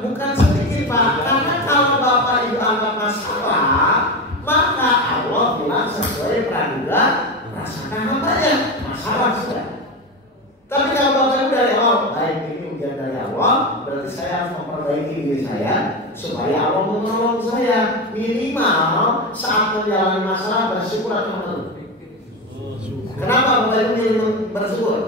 bukan sedikit Pak, karena kalau Bapak Ibu anggap masalah, maka Allah bilang sesuai praduga prasangka hambanya, masalah sudah. Tapi kalau Bapak Ibu dari Allah, baik ini ujian dari Allah, berarti saya harus memperbaiki diri saya supaya Allah menolong saya. Minimal saat menjalani masalah bersyukur atau mengeluh. Kenapa Bapak Ibu ingin bersyukur?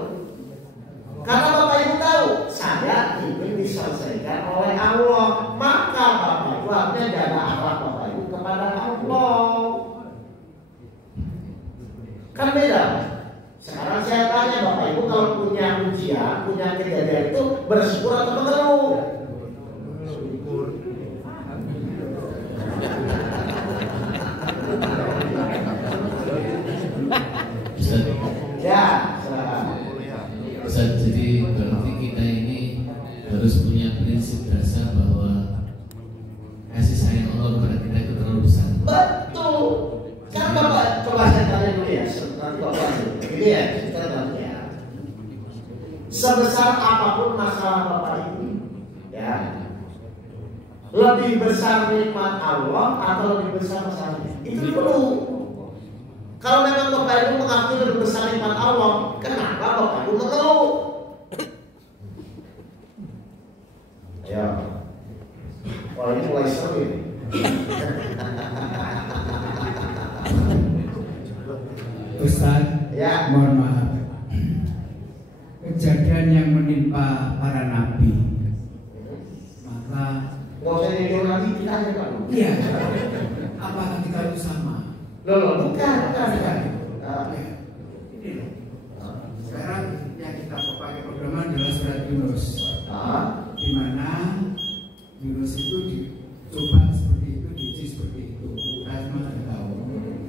Karena Bapak Ibu tahu saya ingin diselesaikan oleh Allah, maka Bapak Ibu harusnya jaga akhlak Bapak Ibu kepada Allah. Kan beda. Sekarang saya tanya Bapak Ibu, kalau punya ujian, punya kejadian itu bersyukur atau mengeluh? Bersyukur. Ya, Ustaz, jadi berarti kita ini harus punya prinsip dasar bahwa kasih sayang Allah kepada kita itu terlalu besar. Betul. Karena Sebesar apapun masalah Bapak Ibu, ya, lebih besar nikmat Allah atau lebih besar masalahnya? Itu dulu. Kalau memang Bapak Ibu mengakui lebih besar nikmat Allah, kenapa Bapak Ibu mengeluh? Ya, wah ini mulai seru ini. Ustaz, Ya. mohon maaf. Kejadian yang menimpa para nabi, maka Nggak usah jadi nabi, kita aja Pak. iya, apakah kita itu sama? Loh, bukan. Sekarang yang kita pakai program adalah surat Yunus, di mana Yunus itu dicoba seperti itu, diuji seperti itu. Kita cuma tidak tahu.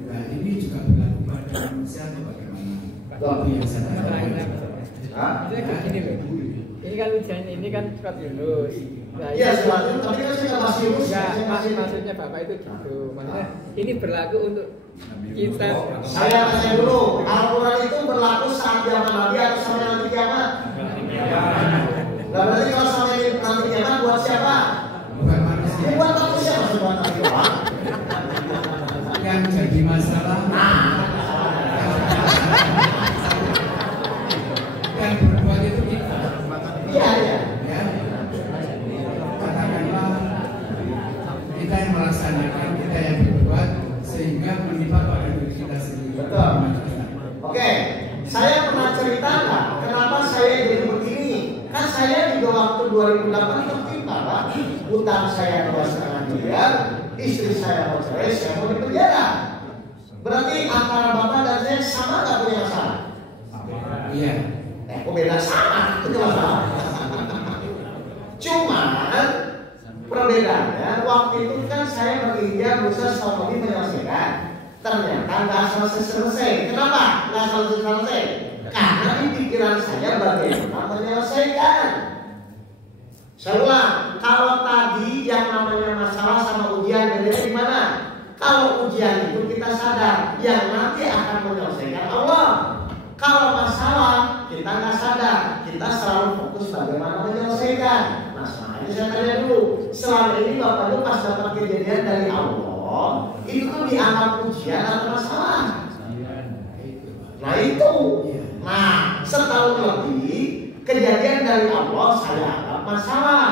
Nah, ini juga berlaku pada manusia atau bagaimana? Itu yang saya tanyakan. Ini kan ujian ini kan surat Yunus. Nah, Iya, surat Yunus, tapi kan saya masih Yunus. maksudnya Bapak itu gitu. Maksudnya ini berlaku untuk kita. Saya tanya dulu, Al-Quran itu berlaku saat zaman Nabi atau sampai nanti kiamat? Nah, berarti kalau sampai nanti kiamat buat siapa? Bukan manusia. Buat manusia, maksud buat nanti orang. Yang jadi masalah yang berbuat itu kita. Iya. Ya. Katakanlah kita yang melaksanakan, kita yang berbuat sehingga menimpa pada diri kita sendiri. Betul. Oke, saya pernah cerita nggak kenapa saya jadi begini? Kan saya juga waktu 2008 tertimpa, Pak. Utang saya 2,5 miliar, istri saya mau cerai, saya mau di penjara. Berarti antara Bapak dan saya sama nggak punya masalah? Iya. Kok beda sama? Itu masalah. Cuman perbedaannya waktu itu kan saya berikhtiar berusaha setahun lebih menyelesaikan. Ternyata nggak selesai. Kenapa nggak selesai? Karena di pikiran saya bagaimana menyelesaikan. Saya ulang, kalau tadi yang namanya masalah sama ujian bedanya di mana? Kalau ujian itu kita sadar yang nanti akan menyelesaikan Allah. Kalau masalah kita nggak sadar, kita selalu fokus bagaimana menyelesaikan. Nah, makanya saya tanya dulu, selama ini Bapak itu pas dapat kejadian dari Allah, itu tuh dianggap ujian atau masalah? Nah itu. Nah, setahun lebih kejadian dari Allah saya anggap masalah.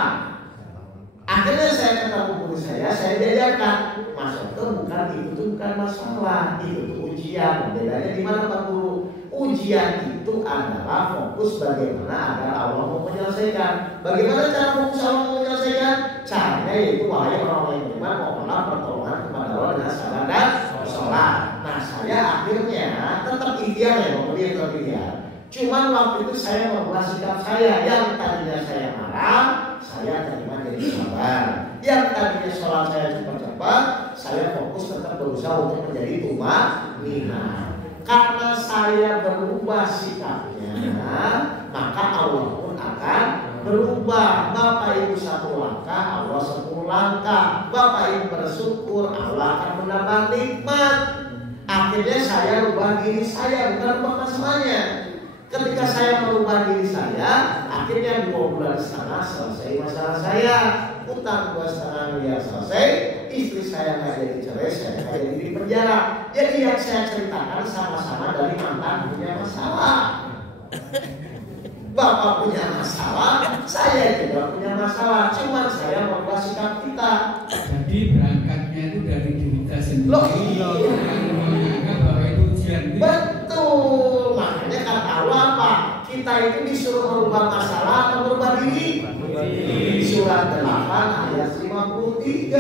Akhirnya saya ketemu guru saya diajarkan, Mas Dokter bukan masalah, itu tuh ujian. Bedanya di mana Pak Guru? Ujian itu adalah fokus bagaimana agar Allah mau menyelesaikan. Bagaimana cara fokus Allah mau menyelesaikan? Caranya yaitu wahai orang yang beriman, mohonlah pertolongan kepada Allah dengan sabar dan sholat. Nah, saya akhirnya tetap ikhtiar ya, ikhtiar. Cuman waktu itu saya merubah sikap saya. Yang tadinya saya marah, saya terima jadi sabar. Yang tadinya sholat saya cepat-cepat, saya fokus tetap berusaha untuk menjadi tumaninah. Karena saya berubah sikapnya, maka Allah pun akan berubah. Bapak Ibu satu langkah, Allah 10 langkah. Bapak Ibu bersyukur, Allah akan menambah nikmat. Akhirnya saya rubah diri saya, bukan rubah masalahnya. Ketika saya merubah diri saya, akhirnya 2,5 bulan selesai masalah saya. Utang 2,5 miliar selesai, istri saya nggak jadi cerai, saya nggak jadi di penjara. Jadi yang saya ceritakan sama-sama dari mantan punya masalah. Bapak punya masalah, saya juga punya masalah. Cuman saya merubah sikap kita. Jadi berangkatnya itu dari diri kita sendiri. Loh, iya. Menganggap bahwa itu ujian. Betul. Makanya kata Allah apa? Kita itu disuruh merubah masalah atau merubah diri? Surat 8 ayat 53.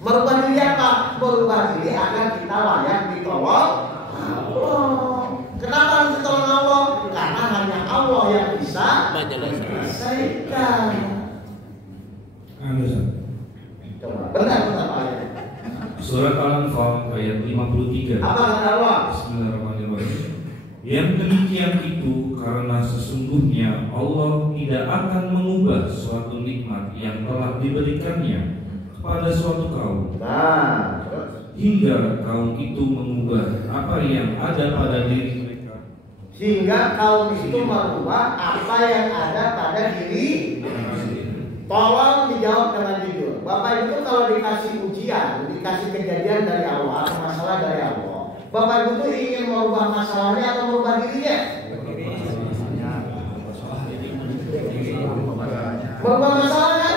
Merubah diri apa? Merubah diri agar kita layak ditolong Allah. Kenapa harus ditolong Allah? Karena hanya Allah yang bisa menyelesaikan. Coba, benar ayat. Surat Al-Anfal ayat 53. Apa kata Allah? Bismillahirrahmanirrahim. Yang demikian itu karena sesungguhnya Allah tidak akan mengubah suatu nikmat yang telah diberikannya kepada suatu kaum. Nah, hingga kaum itu mengubah apa yang ada pada diri mereka hingga kaum itu merubah apa yang ada pada diri. Tolong dijawab dengan jujur. Bapak Ibu kalau dikasih ujian, dikasih kejadian dari Allah, masalah dari Allah, Bapak Ibu tuh ingin merubah masalahnya atau merubah dirinya? Merubah masalahnya.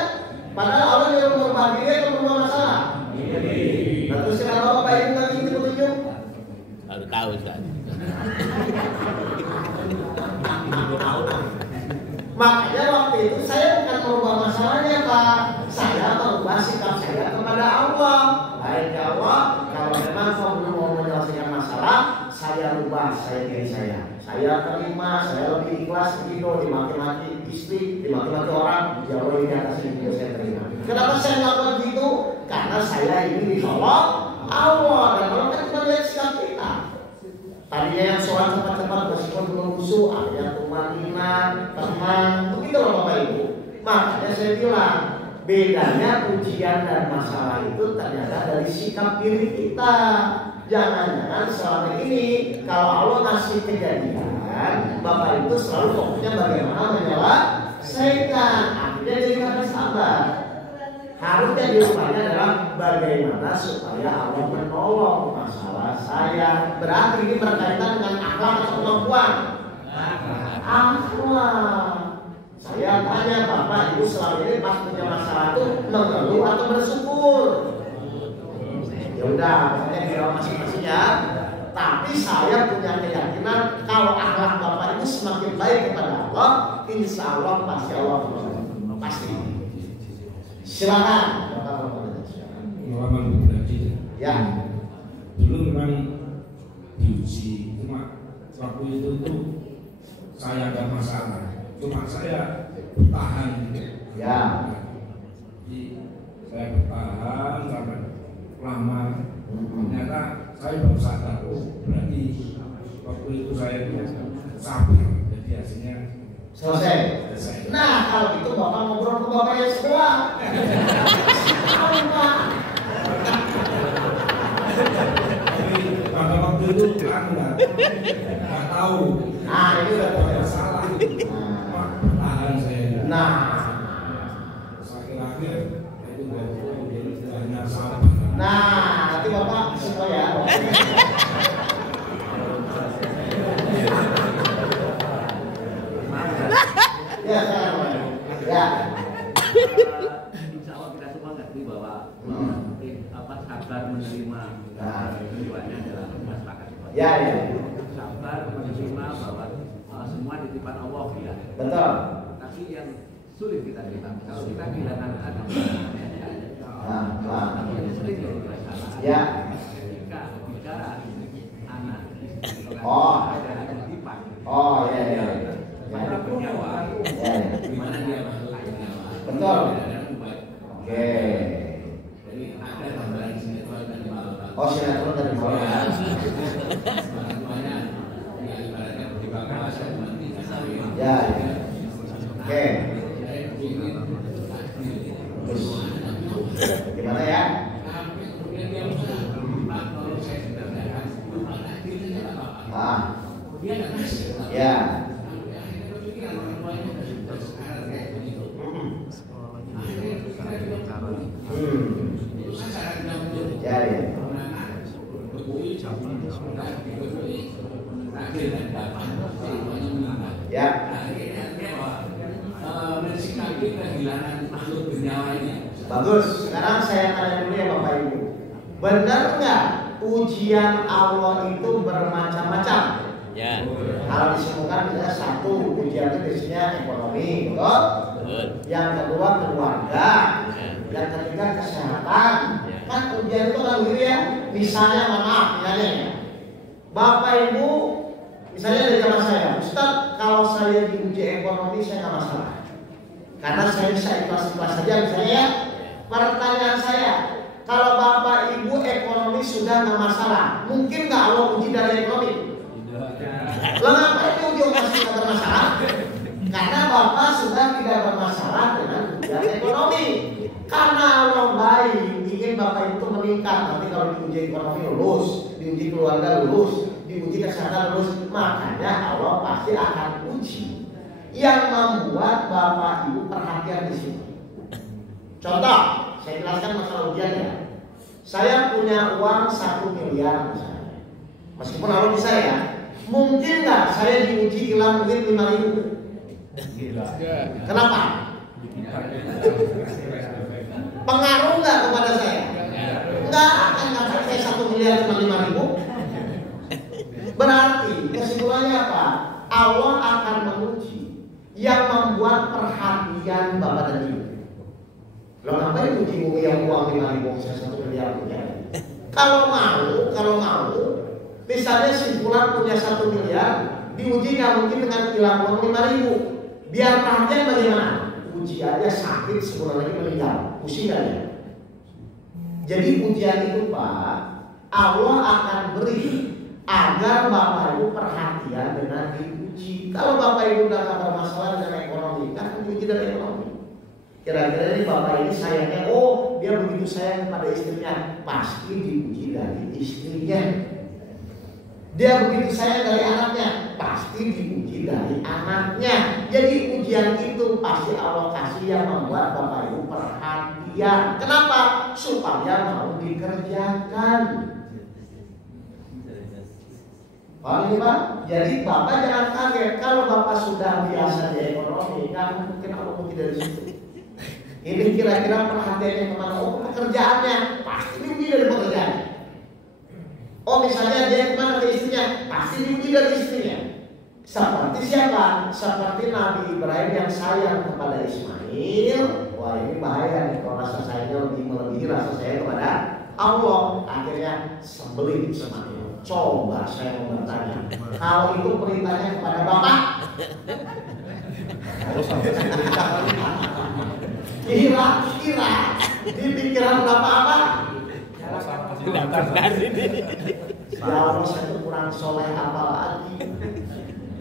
Padahal Allah yang merubah diri atau merubah masalah? Nah, terus kenapa Bapak Ibu nggak ingin petunjuk? Baru tahu Ustaz. Makanya waktu itu saya bukan merubah masalahnya Pak, saya merubah sikap saya kepada Allah. Baik ya Allah, kalau memang kau belum mau menyelesaikan masalah, saya rubah saya diri saya. Saya terima, saya lebih ikhlas begitu, dimaki-maki istri, dimaki-maki orang, jauh di atas itu saya terima. Kenapa saya melakukan begitu? Karena saya ini ditolong Allah, dan Allah kan cuma lihat sikap kita. Tadinya yang sholat cepat-cepat meskipun belum khusyuk, akhirnya tumanina, tenang, begitu loh Bapak Ibu. Makanya saya bilang, bedanya ujian dan masalah itu ternyata dari sikap diri kita. Jangan-jangan selama ini kalau Allah ngasih kejadian, Bapak Ibu selalu fokusnya bagaimana menyelesaikan, akhirnya jadi nggak sabar. Harusnya jawabannya adalah bagaimana supaya Allah menolong masalah saya. Berarti ini berkaitan dengan akhlak atau kemampuan? Akhlak. Saya tanya Bapak Ibu selama ini pas punya masalah itu mengeluh atau bersyukur? Ya udah, pokoknya dijawab masing-masing ya. Tapi saya punya keyakinan kalau akhlak Bapak Ibu semakin baik kepada Allah, insya Allah pasti Allah pasti. Silakan. Pengalaman pribadi Ya. dulu memang diuji, cuma waktu itu tuh saya ada masalah, cuma saya bertahan gitu. Ya. Jadi saya bertahan sampai lama, ternyata saya baru sadar, oh berarti waktu itu saya itu sabar, jadi hasilnya Selesai. Nah, kalau gitu Bapak ngobrol ke Bapak yang semua. Tahu Pak. Pada waktu itu kan nggak tahu. Nah, itu udah salah. Pak, bertahan saya. Nah, akhir-akhir itu hanya sabar. nah, nanti Bapak semua ya. Ya, ya. Insya Allah kita semua ngerti bahwa sabar menerima tujuannya adalah masyarakat. Ya, ya. Sabar menerima bahwa semua titipan Allah ya. Betul. Tapi yang sulit kita terima kalau kita kehilangan anak. Tapi yang sering jadi masalah. Ya. Ketika bicara anak. Oh. Ada titipan. Oh, ya, ya. Maka bernyawa. Ya. Gimana dia masuk? Betul. Oke. Jadi ada gambaran sinetron dari bawah. Oh, sinetron dari bawah. Semuanya ya ibaratnya di bawah saya mati. Ya. Oke. Terus gimana ya? Ah. Ya. Ya, ya. Ya. Bagus. Sekarang saya tanya dulu ya Bapak Ibu. Benar nggak ujian Allah itu bermacam-macam? Ya. Kalau disebutkan misalnya satu ujian itu biasanya ekonomi, betul? Betul. Yang kedua keluarga, yang ketiga kesehatan. Kan ujian itu kan begitu ya. Misalnya maaf, misalnya Bapak Ibu, misalnya dari zaman saya, Ustaz, kalau saya diuji ekonomi saya nggak masalah, karena saya bisa ikhlas-ikhlas saja misalnya ya. Pertanyaan saya, kalau Bapak Ibu ekonomi sudah nggak masalah, mungkin nggak Allah uji dari ekonomi? Lah ngapain diuji masih nggak bermasalah? Karena Bapak sudah tidak bermasalah dengan ujian ekonomi. Karena Allah baik, ingin Bapak itu meningkat. Nanti kalau diuji ekonomi lulus, diuji keluarga lulus, diuji kesehatan terus. Makanya Allah pasti akan uji yang membuat bapak ibu perhatian di sini. Contoh, saya jelaskan masalah ujiannya. Saya punya uang 1 miliar misalnya. Meskipun Allah bisa ya, mungkin nggak saya diuji hilang mungkin 5.000? Kenapa? Pengaruh nggak kepada saya? Nggak akan ngajak saya 1 miliar cuma 5.000. Berarti kesimpulannya apa? Allah akan menguji yang membuat perhatian bapak dan ibu. Lo ngapain uji yang uang 5.000 saya 1 miliar punya? Kalau mau, misalnya si Fulan punya 1 miliar, diuji nggak mungkin dengan hilang uang 5.000. Biar perhatian bagaimana? Uji aja sakit sebulan lagi meninggal, pusing gak ya? Jadi ujian itu Pak, Allah akan beri agar bapak ibu perhatian dengan diuji. Kalau bapak ibu udah gak bermasalah dengan ekonomi, kan diuji dari ekonomi. Kira-kira ini bapak ini sayangnya, oh dia begitu sayang kepada istrinya, pasti diuji dari istrinya. Dia begitu sayang dari anaknya, pasti diuji dari anaknya. Jadi ujian itu pasti Allah kasih yang membuat bapak ibu perhatian. Kenapa? Supaya mau dikerjakan. Paham ya Pak? Jadi bapak jangan kaget kalau bapak sudah biasa di ekonomi, nggak mungkin Allah uji dari situ. Ini kira-kira perhatiannya kemana? Oh pekerjaannya, pasti diuji dari pekerjaan. Oh misalnya dia kemana ke istrinya, pasti diuji dari istrinya. Seperti siapa? Seperti Nabi Ibrahim yang sayang kepada Ismail. Wah ini bahaya nih kalau rasa sayangnya lebih melebihi rasa sayang kepada Allah. Akhirnya sembelih Ismail. Coba saya mau bertanya, kalau itu perintahnya kepada Bapak, kira-kira di pikiran Bapak apa? Ya Allah saya itu kurang soleh apa lagi?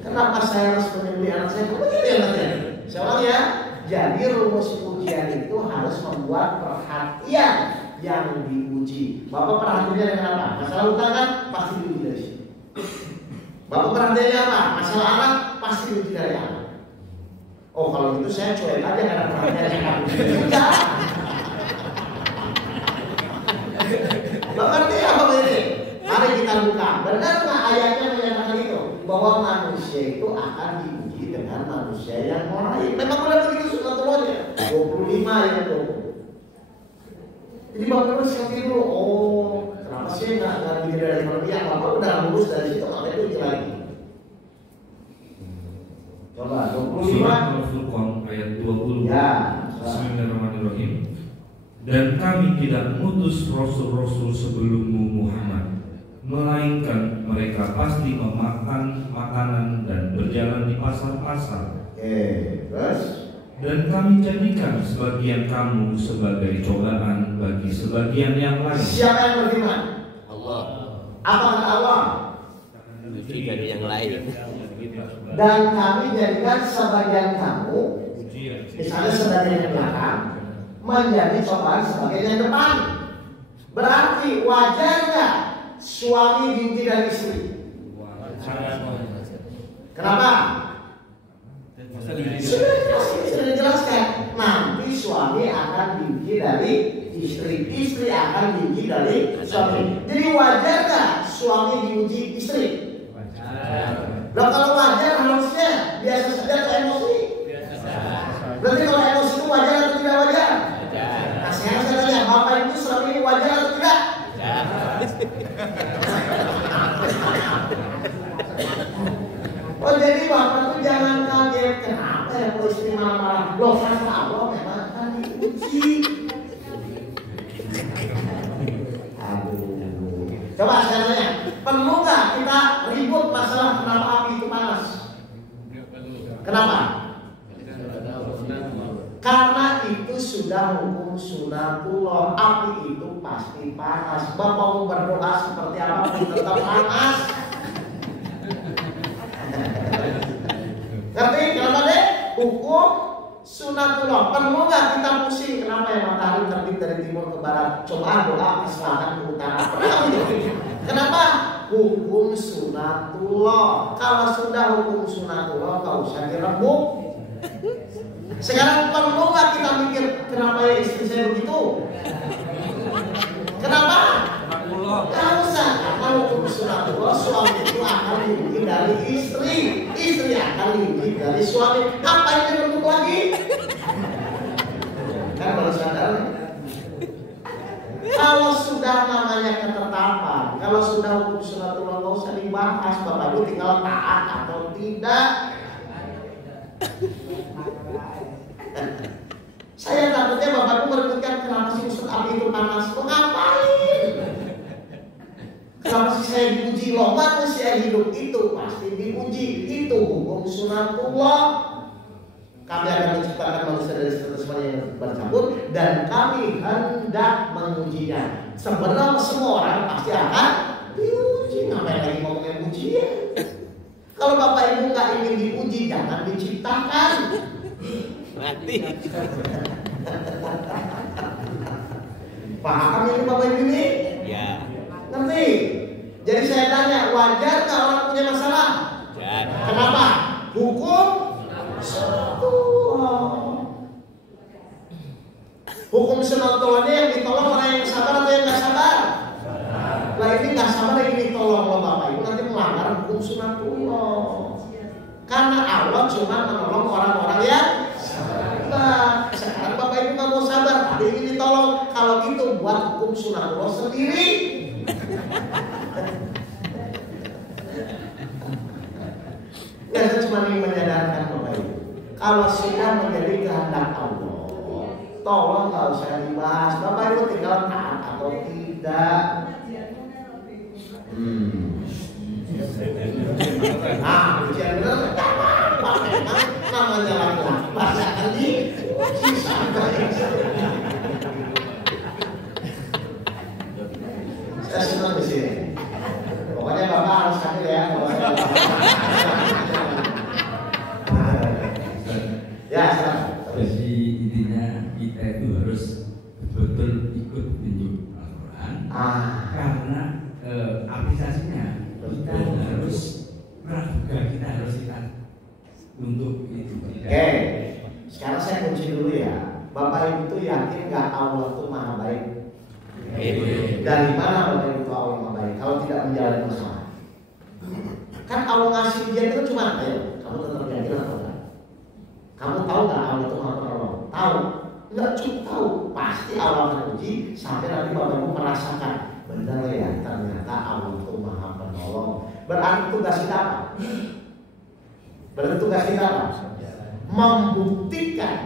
Kenapa saya harus menyembelih anak saya? Saya ulang ya. Jadi rumus ujian itu harus membuat perhatian yang diuji. Bapak perhatiannya dengan apa? Masalah utang kan pasti diuji dari sini. Bapak perhatiannya apa? Masalah anak pasti diuji dari anak. Oh kalau gitu saya cuek aja karena perhatiannya kan juga. Mengerti apa ini? Mari kita buka. Benar nggak ayatnya menyatakan itu? Bahwa manusia itu akan diuji dengan manusia yang lain. Memang benar begitu sunatullah 25 ayat 20. Jadi bapak harus ngerti dulu. Oh, kenapa sih nggak diri dari ekonomi yang bapak udah lulus dari situ? Apa itu uji lagi? Coba 25. Surat Al-Furqan ayat 20. Ya. Bismillahirrahmanirrahim. Dan kami tidak mengutus rasul-rasul sebelummu Muhammad, melainkan mereka pasti memakan makanan dan berjalan di pasar-pasar. Terus? Dan kami jadikan sebagian kamu sebagai cobaan bagi sebagian yang lain. Siapa yang berfirman? Allah. Apa kata Allah? Uji dari yang lain. Dan kami jadikan sebagian kamu, misalnya sebagian yang belakang, menjadi cobaan sebagian yang depan. Berarti wajar nggak suami diuji dari istri? Kenapa? Sudah dijelaskan. Nanti suami akan diuji dari istri, istri akan diuji dari suami. Jadi wajar nggak suami diuji istri? Nah kalau wajar harusnya biasa saja atau emosi? Berarti kalau emosi itu wajar atau tidak wajar? Nah sekarang saya tanya, bapak itu selama ini wajar atau tidak? Oh jadi bapak tuh jangan kaget. Kenapa ya kalau istri marah-marah? Loh kata Allah memang akan diuji. Aduh. Coba saya tanya, perlu nggak kita ribut masalah kenapa api itu panas? Kenapa? Karena itu sudah hukum sunatullah. Api itu pasti panas. Bapak mau berdoa seperti apapun tetap panas. Ngerti? Kenapa deh? Hukum sunatullah. Perlu nggak kita pusing? Kenapa ya matahari terbit dari timur ke barat? Coba doa ke selatan ke utara. Kenapa? hukum sunatullah. Kalau sudah hukum sunatullah, nggak usah dirembuk. Sekarang perlu nggak kita mikir kenapa ya istri saya begitu? Kenapa? Nggak usah. Karena hukum sunatullah, suami itu akan diuji dari istri, istri akan diuji dari suami. Apa yang dirembuk lagi? Kan baru sadar. Kalau sudah namanya ketetapan, kalau sudah hukum sunatullah nggak usah dibahas, Bapak Ibu tinggal taat atau tidak. Saya takutnya Bapak Ibu merebutkan kenapa sih Ustaz api itu panas? Kok ngapain? Kenapa sih saya diuji? Lomba saya hidup itu pasti diuji. Itu hukum sunatullah. Kami akan menciptakan manusia dari semuanya yang bercampur dan kami hendak mengujinya. Sebenarnya semua orang pasti akan diuji. Ngapain lagi ngomongin ujian? Kalau Bapak Ibu nggak ingin diuji, jangan diciptakan. Mati. Paham ini Bapak Ibu ini? Ya. Ngerti? Jadi saya tanya, wajar nggak orang punya masalah? Wajar. Kenapa? Hukum sunatullah. Hukum sunatullahnya yang ditolong orang yang sabar atau yang nggak sabar? Lah ini nggak sabar yang ditolong loh Bapak Ibu, nanti melanggar hukum sunatullah. Karena Allah cuma menolong orang-orang yang sabar. Sekarang Bapak Ibu nggak mau sabar, tadi ini ditolong. Kalau gitu buat hukum sunatullah sendiri. Ya, saya cuma ingin menyadarkan Bapak Ibu, kalau sudah menjadi kehendak Allah, tolong nggak usah dibahas. Bapak Ibu tinggal taat atau tidak. Nah, ujian benar nggak apa-apa, memang namanya laki-laki bahasa kali. Saya senang di sini. Pokoknya Bapak harus hadir ya kalau saya. Ya, jadi intinya kita itu harus betul-betul ikut tunjuk Al-Quran karena aplikasinya kita harus meragukan, kita harus ikat untuk itu. Oke, sekarang saya kunci dulu ya. Bapak Ibu itu yakin nggak Allah itu maha baik? Dari mana Bapak Ibu itu Allah maha baik? Kalau tidak menjalani masalah, kan Allah ngasih ujian itu cuma ayo, kamu tetap yakin atau enggak? Kamu tahu nggak Allah itu maha penolong? Tahu? Nggak cukup tahu. Pasti Allah akan uji sampai nanti Bapak Ibu merasakan benar ya, ternyata Allah itu maha penolong. Berarti tugas kita apa? Berarti tugas kita apa? Membuktikan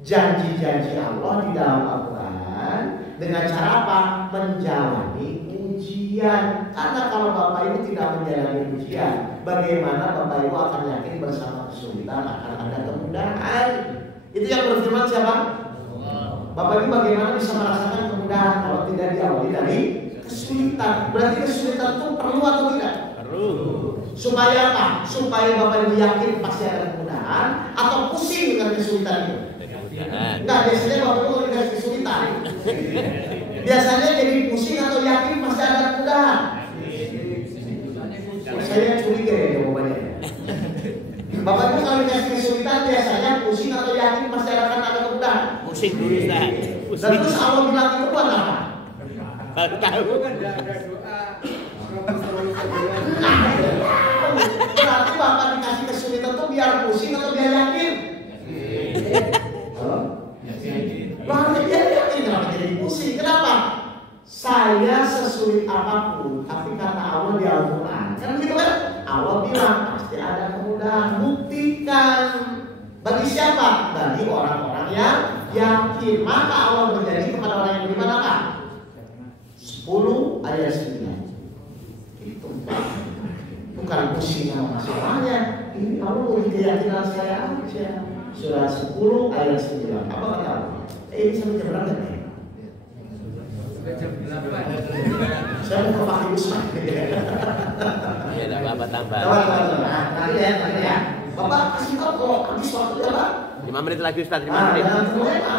janji-janji Allah di dalam Al-Quran dengan cara apa? Menjalani ujian. Karena kalau Bapak Ibu tidak menjalani ujian, bagaimana Bapak Ibu akan yakin bersama kesulitan akan ada kemudahan? Itu yang berfirman siapa? Bapak Ibu bagaimana bisa merasakan kemudahan kalau tidak diawali dari kesulitan? Berarti kesulitan itu perlu atau tidak? Perlu. Supaya apa? Supaya Bapak Ibu yakin pasti ada kemudahan atau pusing dengan kesulitan itu? Enggak, biasanya Bapak Ibu kalau dikasih kesulitan biasanya jadi pusing atau yakin pasti ada kemudahan? Saya curiga ya jawabannya. Bapak Ibu kalau dikasih kesulitan biasanya pusing atau yakin pasti akan ada kemudahan? Pusing dulu Ustaz. Dan terus Allah bilang itu buat apa? Baru tahu. Berarti Bapak dikasih kesulitan itu biar pusing atau biar yakin? Berarti biar yakin, kenapa jadi pusing? Kenapa? Saya sesulit apapun, tapi kata Allah di Al-Quran, kan gitu kan? Allah bilang pasti ada kemudahan. Buktikan. Bagi siapa? Bagi orang-orang yang yakin. Maka Allah berjanji kepada orang yang beriman apa? 10 ayat 9. Itu bukan pusing sama masalahnya. Ini Allah beri keyakinan saya aja. Surah 10 ayat 9. Apa kata Allah? Ini sampai jam berapa nih? Jam 8. Saya mau ke Pak Yusuf. Iya, enggak apa-apa tambah. Tadi ya. Bapak kasih tahu kalau habis waktu ya Pak. 5 menit lagi Ustaz, 5 Nah, menit. jangan terlena.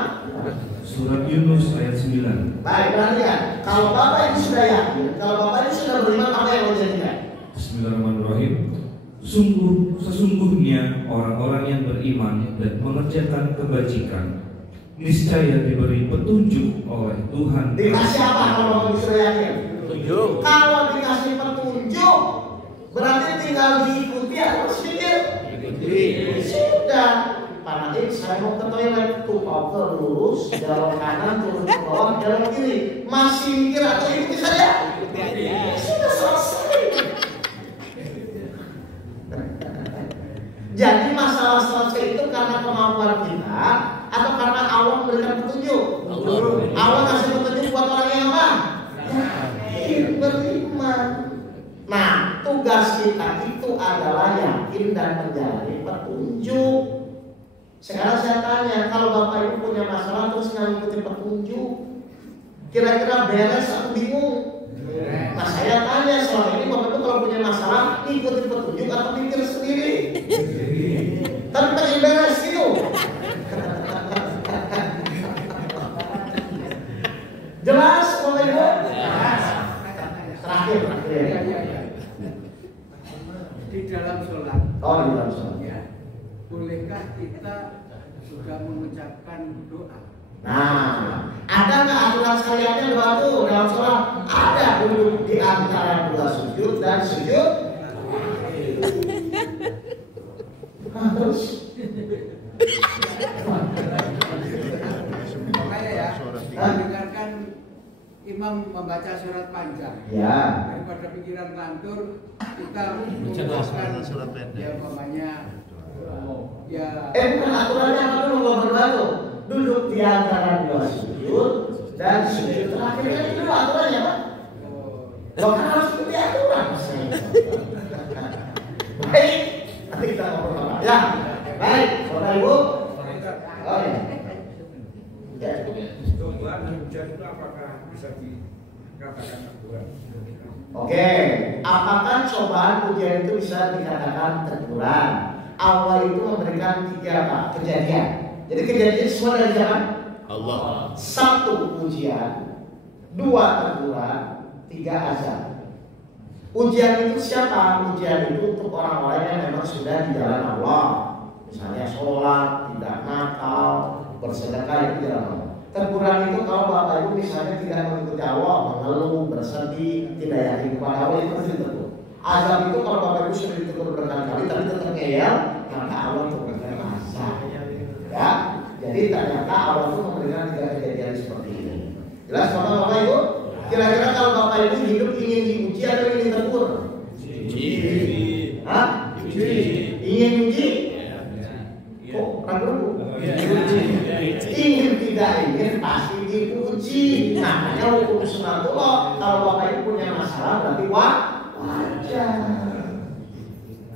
Surat Yunus ayat 9. Baik, perhatikan. Kalau Bapak ini sudah yakin, kalau Bapak ini sudah beriman, apa yang mau jadikan? Bismillahirrahmanirrahim. Sesungguhnya orang-orang yang beriman dan mengerjakan kebajikan niscaya diberi petunjuk oleh Tuhan. Dikasih apa kalau Bapak sudah yakin? Petunjuk. Kalau dikasih petunjuk, berarti tinggal diikuti atau sedikit? Ikuti. Sudah. Pak Nadiem, saya mau ke toilet, tuh power lurus, belok kanan, turun ke bawah, belok kiri. Masih mikir atau ikuti saja? Ikuti aja. Sudah selesai. Jadi masalah selesai itu karena kemampuan kita atau karena Allah memberikan petunjuk? Allah kasih petunjuk buat orang yang apa? Yakin, beriman. Nah, tugas kita itu adalah yakin dan menjalani petunjuk. Sekarang saya tanya, kalau Bapak Ibu punya masalah terus nggak ngikutin petunjuk, kira-kira beres atau bingung? Nah, saya tanya selama ini Bapak Ibu kalau punya masalah ngikutin petunjuk atau mikir sendiri? Tapi pengen beres gitu. Jelas Bapak Ibu? Terakhir. Di dalam sholat. Oh, di dalam sholat. Ya. Bolehkah kita juga mengucapkan doa? Nah, ada nggak aturan syariatnya doa itu dalam sholat? Ada, duduk di antara dua sujud dan sujud. Nah, terus makanya ya, dengarkan imam membaca surat panjang. Ya. Daripada pikiran lantur, kita mengucapkan ya umpamanya ya. Bukan aturannya apa dulu nggak berbatu. Duduk di antara dua sujud dan sujud terakhir kan itu aturannya Pak. Loh kan harus ikuti aturan. Baik, nanti kita ngobrol. Ya, baik, Bapak Ibu. Oh ya. Cobaan hujan itu apakah bisa dikatakan teguran? Oke, apakah cobaan ujian itu bisa dikatakan teguran? Allah itu memberikan 3 kejadian. Jadi kejadian semua dari siapa? Allah. 1 ujian, 2 teguran, 3 azab. Ujian itu siapa? Ujian itu untuk orang-orang yang memang sudah di jalan Allah. Misalnya sholat, tidak nakal, bersedekah itu jalan Allah. Teguran itu kalau Bapak Ibu misalnya tidak mengikuti Allah, mengeluh, bersedih, tidak yakin kepada Allah, itu pasti tegur. Azab itu kalau Bapak Ibu sudah ditegur berkali-kali tapi tetap ngeyel, maka Allah memberikan azab. Ya, jadi ternyata Allah itu memberikan 3 kejadian seperti ini. Jelas Bapak Ibu? Kira-kira kalau Bapak Ibu hidup ingin diuji atau ingin ditegur? Diuji. Hah? Ingin diuji? Kok ragu? Ingin tidak ingin pasti diuji. Makanya hukum sunatullah kalau Bapak Ibu punya masalah berarti wajar.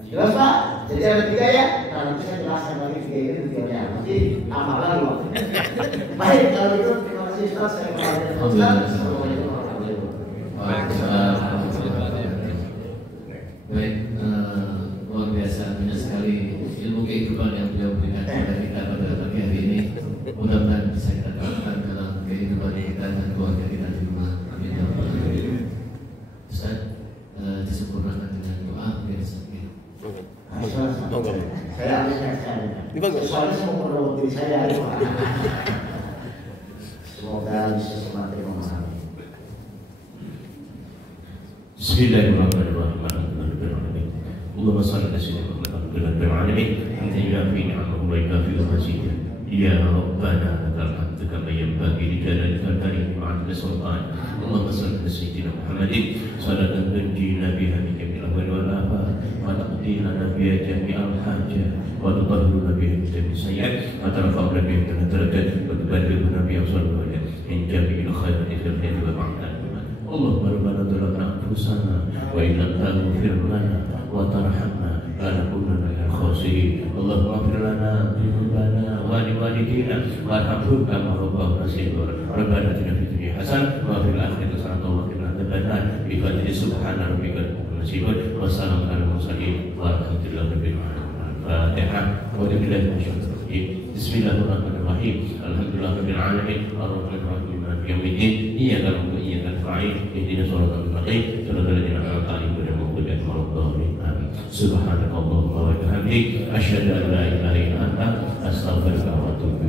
Jelas Pak? Jadi ada 3 ya. Nah, nanti saya jelaskan lagi 3 ini tujuannya. Nanti tambah lagi waktu. Baik, kalau itu terima kasih Ustaz. Saya kembali Ustaz. Assalamualaikum warahmatullahi wabarakatuh. Baik, luar biasa banyak sekali ilmu kehidupan yang beliau berikan kepada kita pada pagi hari ini. Mudah-mudahan bisa kita terapkan dalam kehidupan kita dan keluarga kita di rumah. Amin ya rabbal alamin. Ustaz, disempurnakan dengan doa biar sampai. Saya ambil soalnya saya mau merawat diri saya. Semoga bisa semakin memahami. Bismillahirrahmanirrahim. Allahumma salli ala sayyidina Muhammad rabbil alamin. Hamdan fi ni'amahu wa yafi masjidih. Ya Rabbana lakal hamdu kama yanbaghi li jalalika karim wa 'azmi sultan. Allahumma salli ala sayyidina Muhammadin salatan tunjina biha min jami'il ahwal wal afat wa taqdi lana biha jami'al hajat wa tutahhiruna biha min jami'is sayyi'at wa tarfa'una biha min darajat wa tuballighuna biha sallallahu min jami'il khairati fil hayati wa ba'da. Allahumma rabbana zalamna anfusana wa in lam taghfir lana wa tarhamna lanakunanna minal khasirin. Allahumma ighfir lana dzunubana wa liwalidina warhamhum kama rabbawna shighara. Rabbana atina fid dunya hasanah wa fil akhirati hasanah wa qina adzabannar. Bi fadli subhana rabbika rabbil izzati wa salamun alal mursalin walhamdulillahi rabbil alamin. Al-Fatihah. Bismillahirrahmanirrahim. Alhamdulillahirabbil alamin. Arrahmanirrahim. Maliki yaumiddin. Iyyaka na'budu wa iyyaka nasta'in. Ihdinas siratal mustaqim. Siratal ladzina an'amta 'alaihim ghairil maghdubi 'alaihim waladdallin. Amin. Subhanakallahumma wa bihamdik, asyhadu an la ilaha illa anta, astaghfiruka wa atubu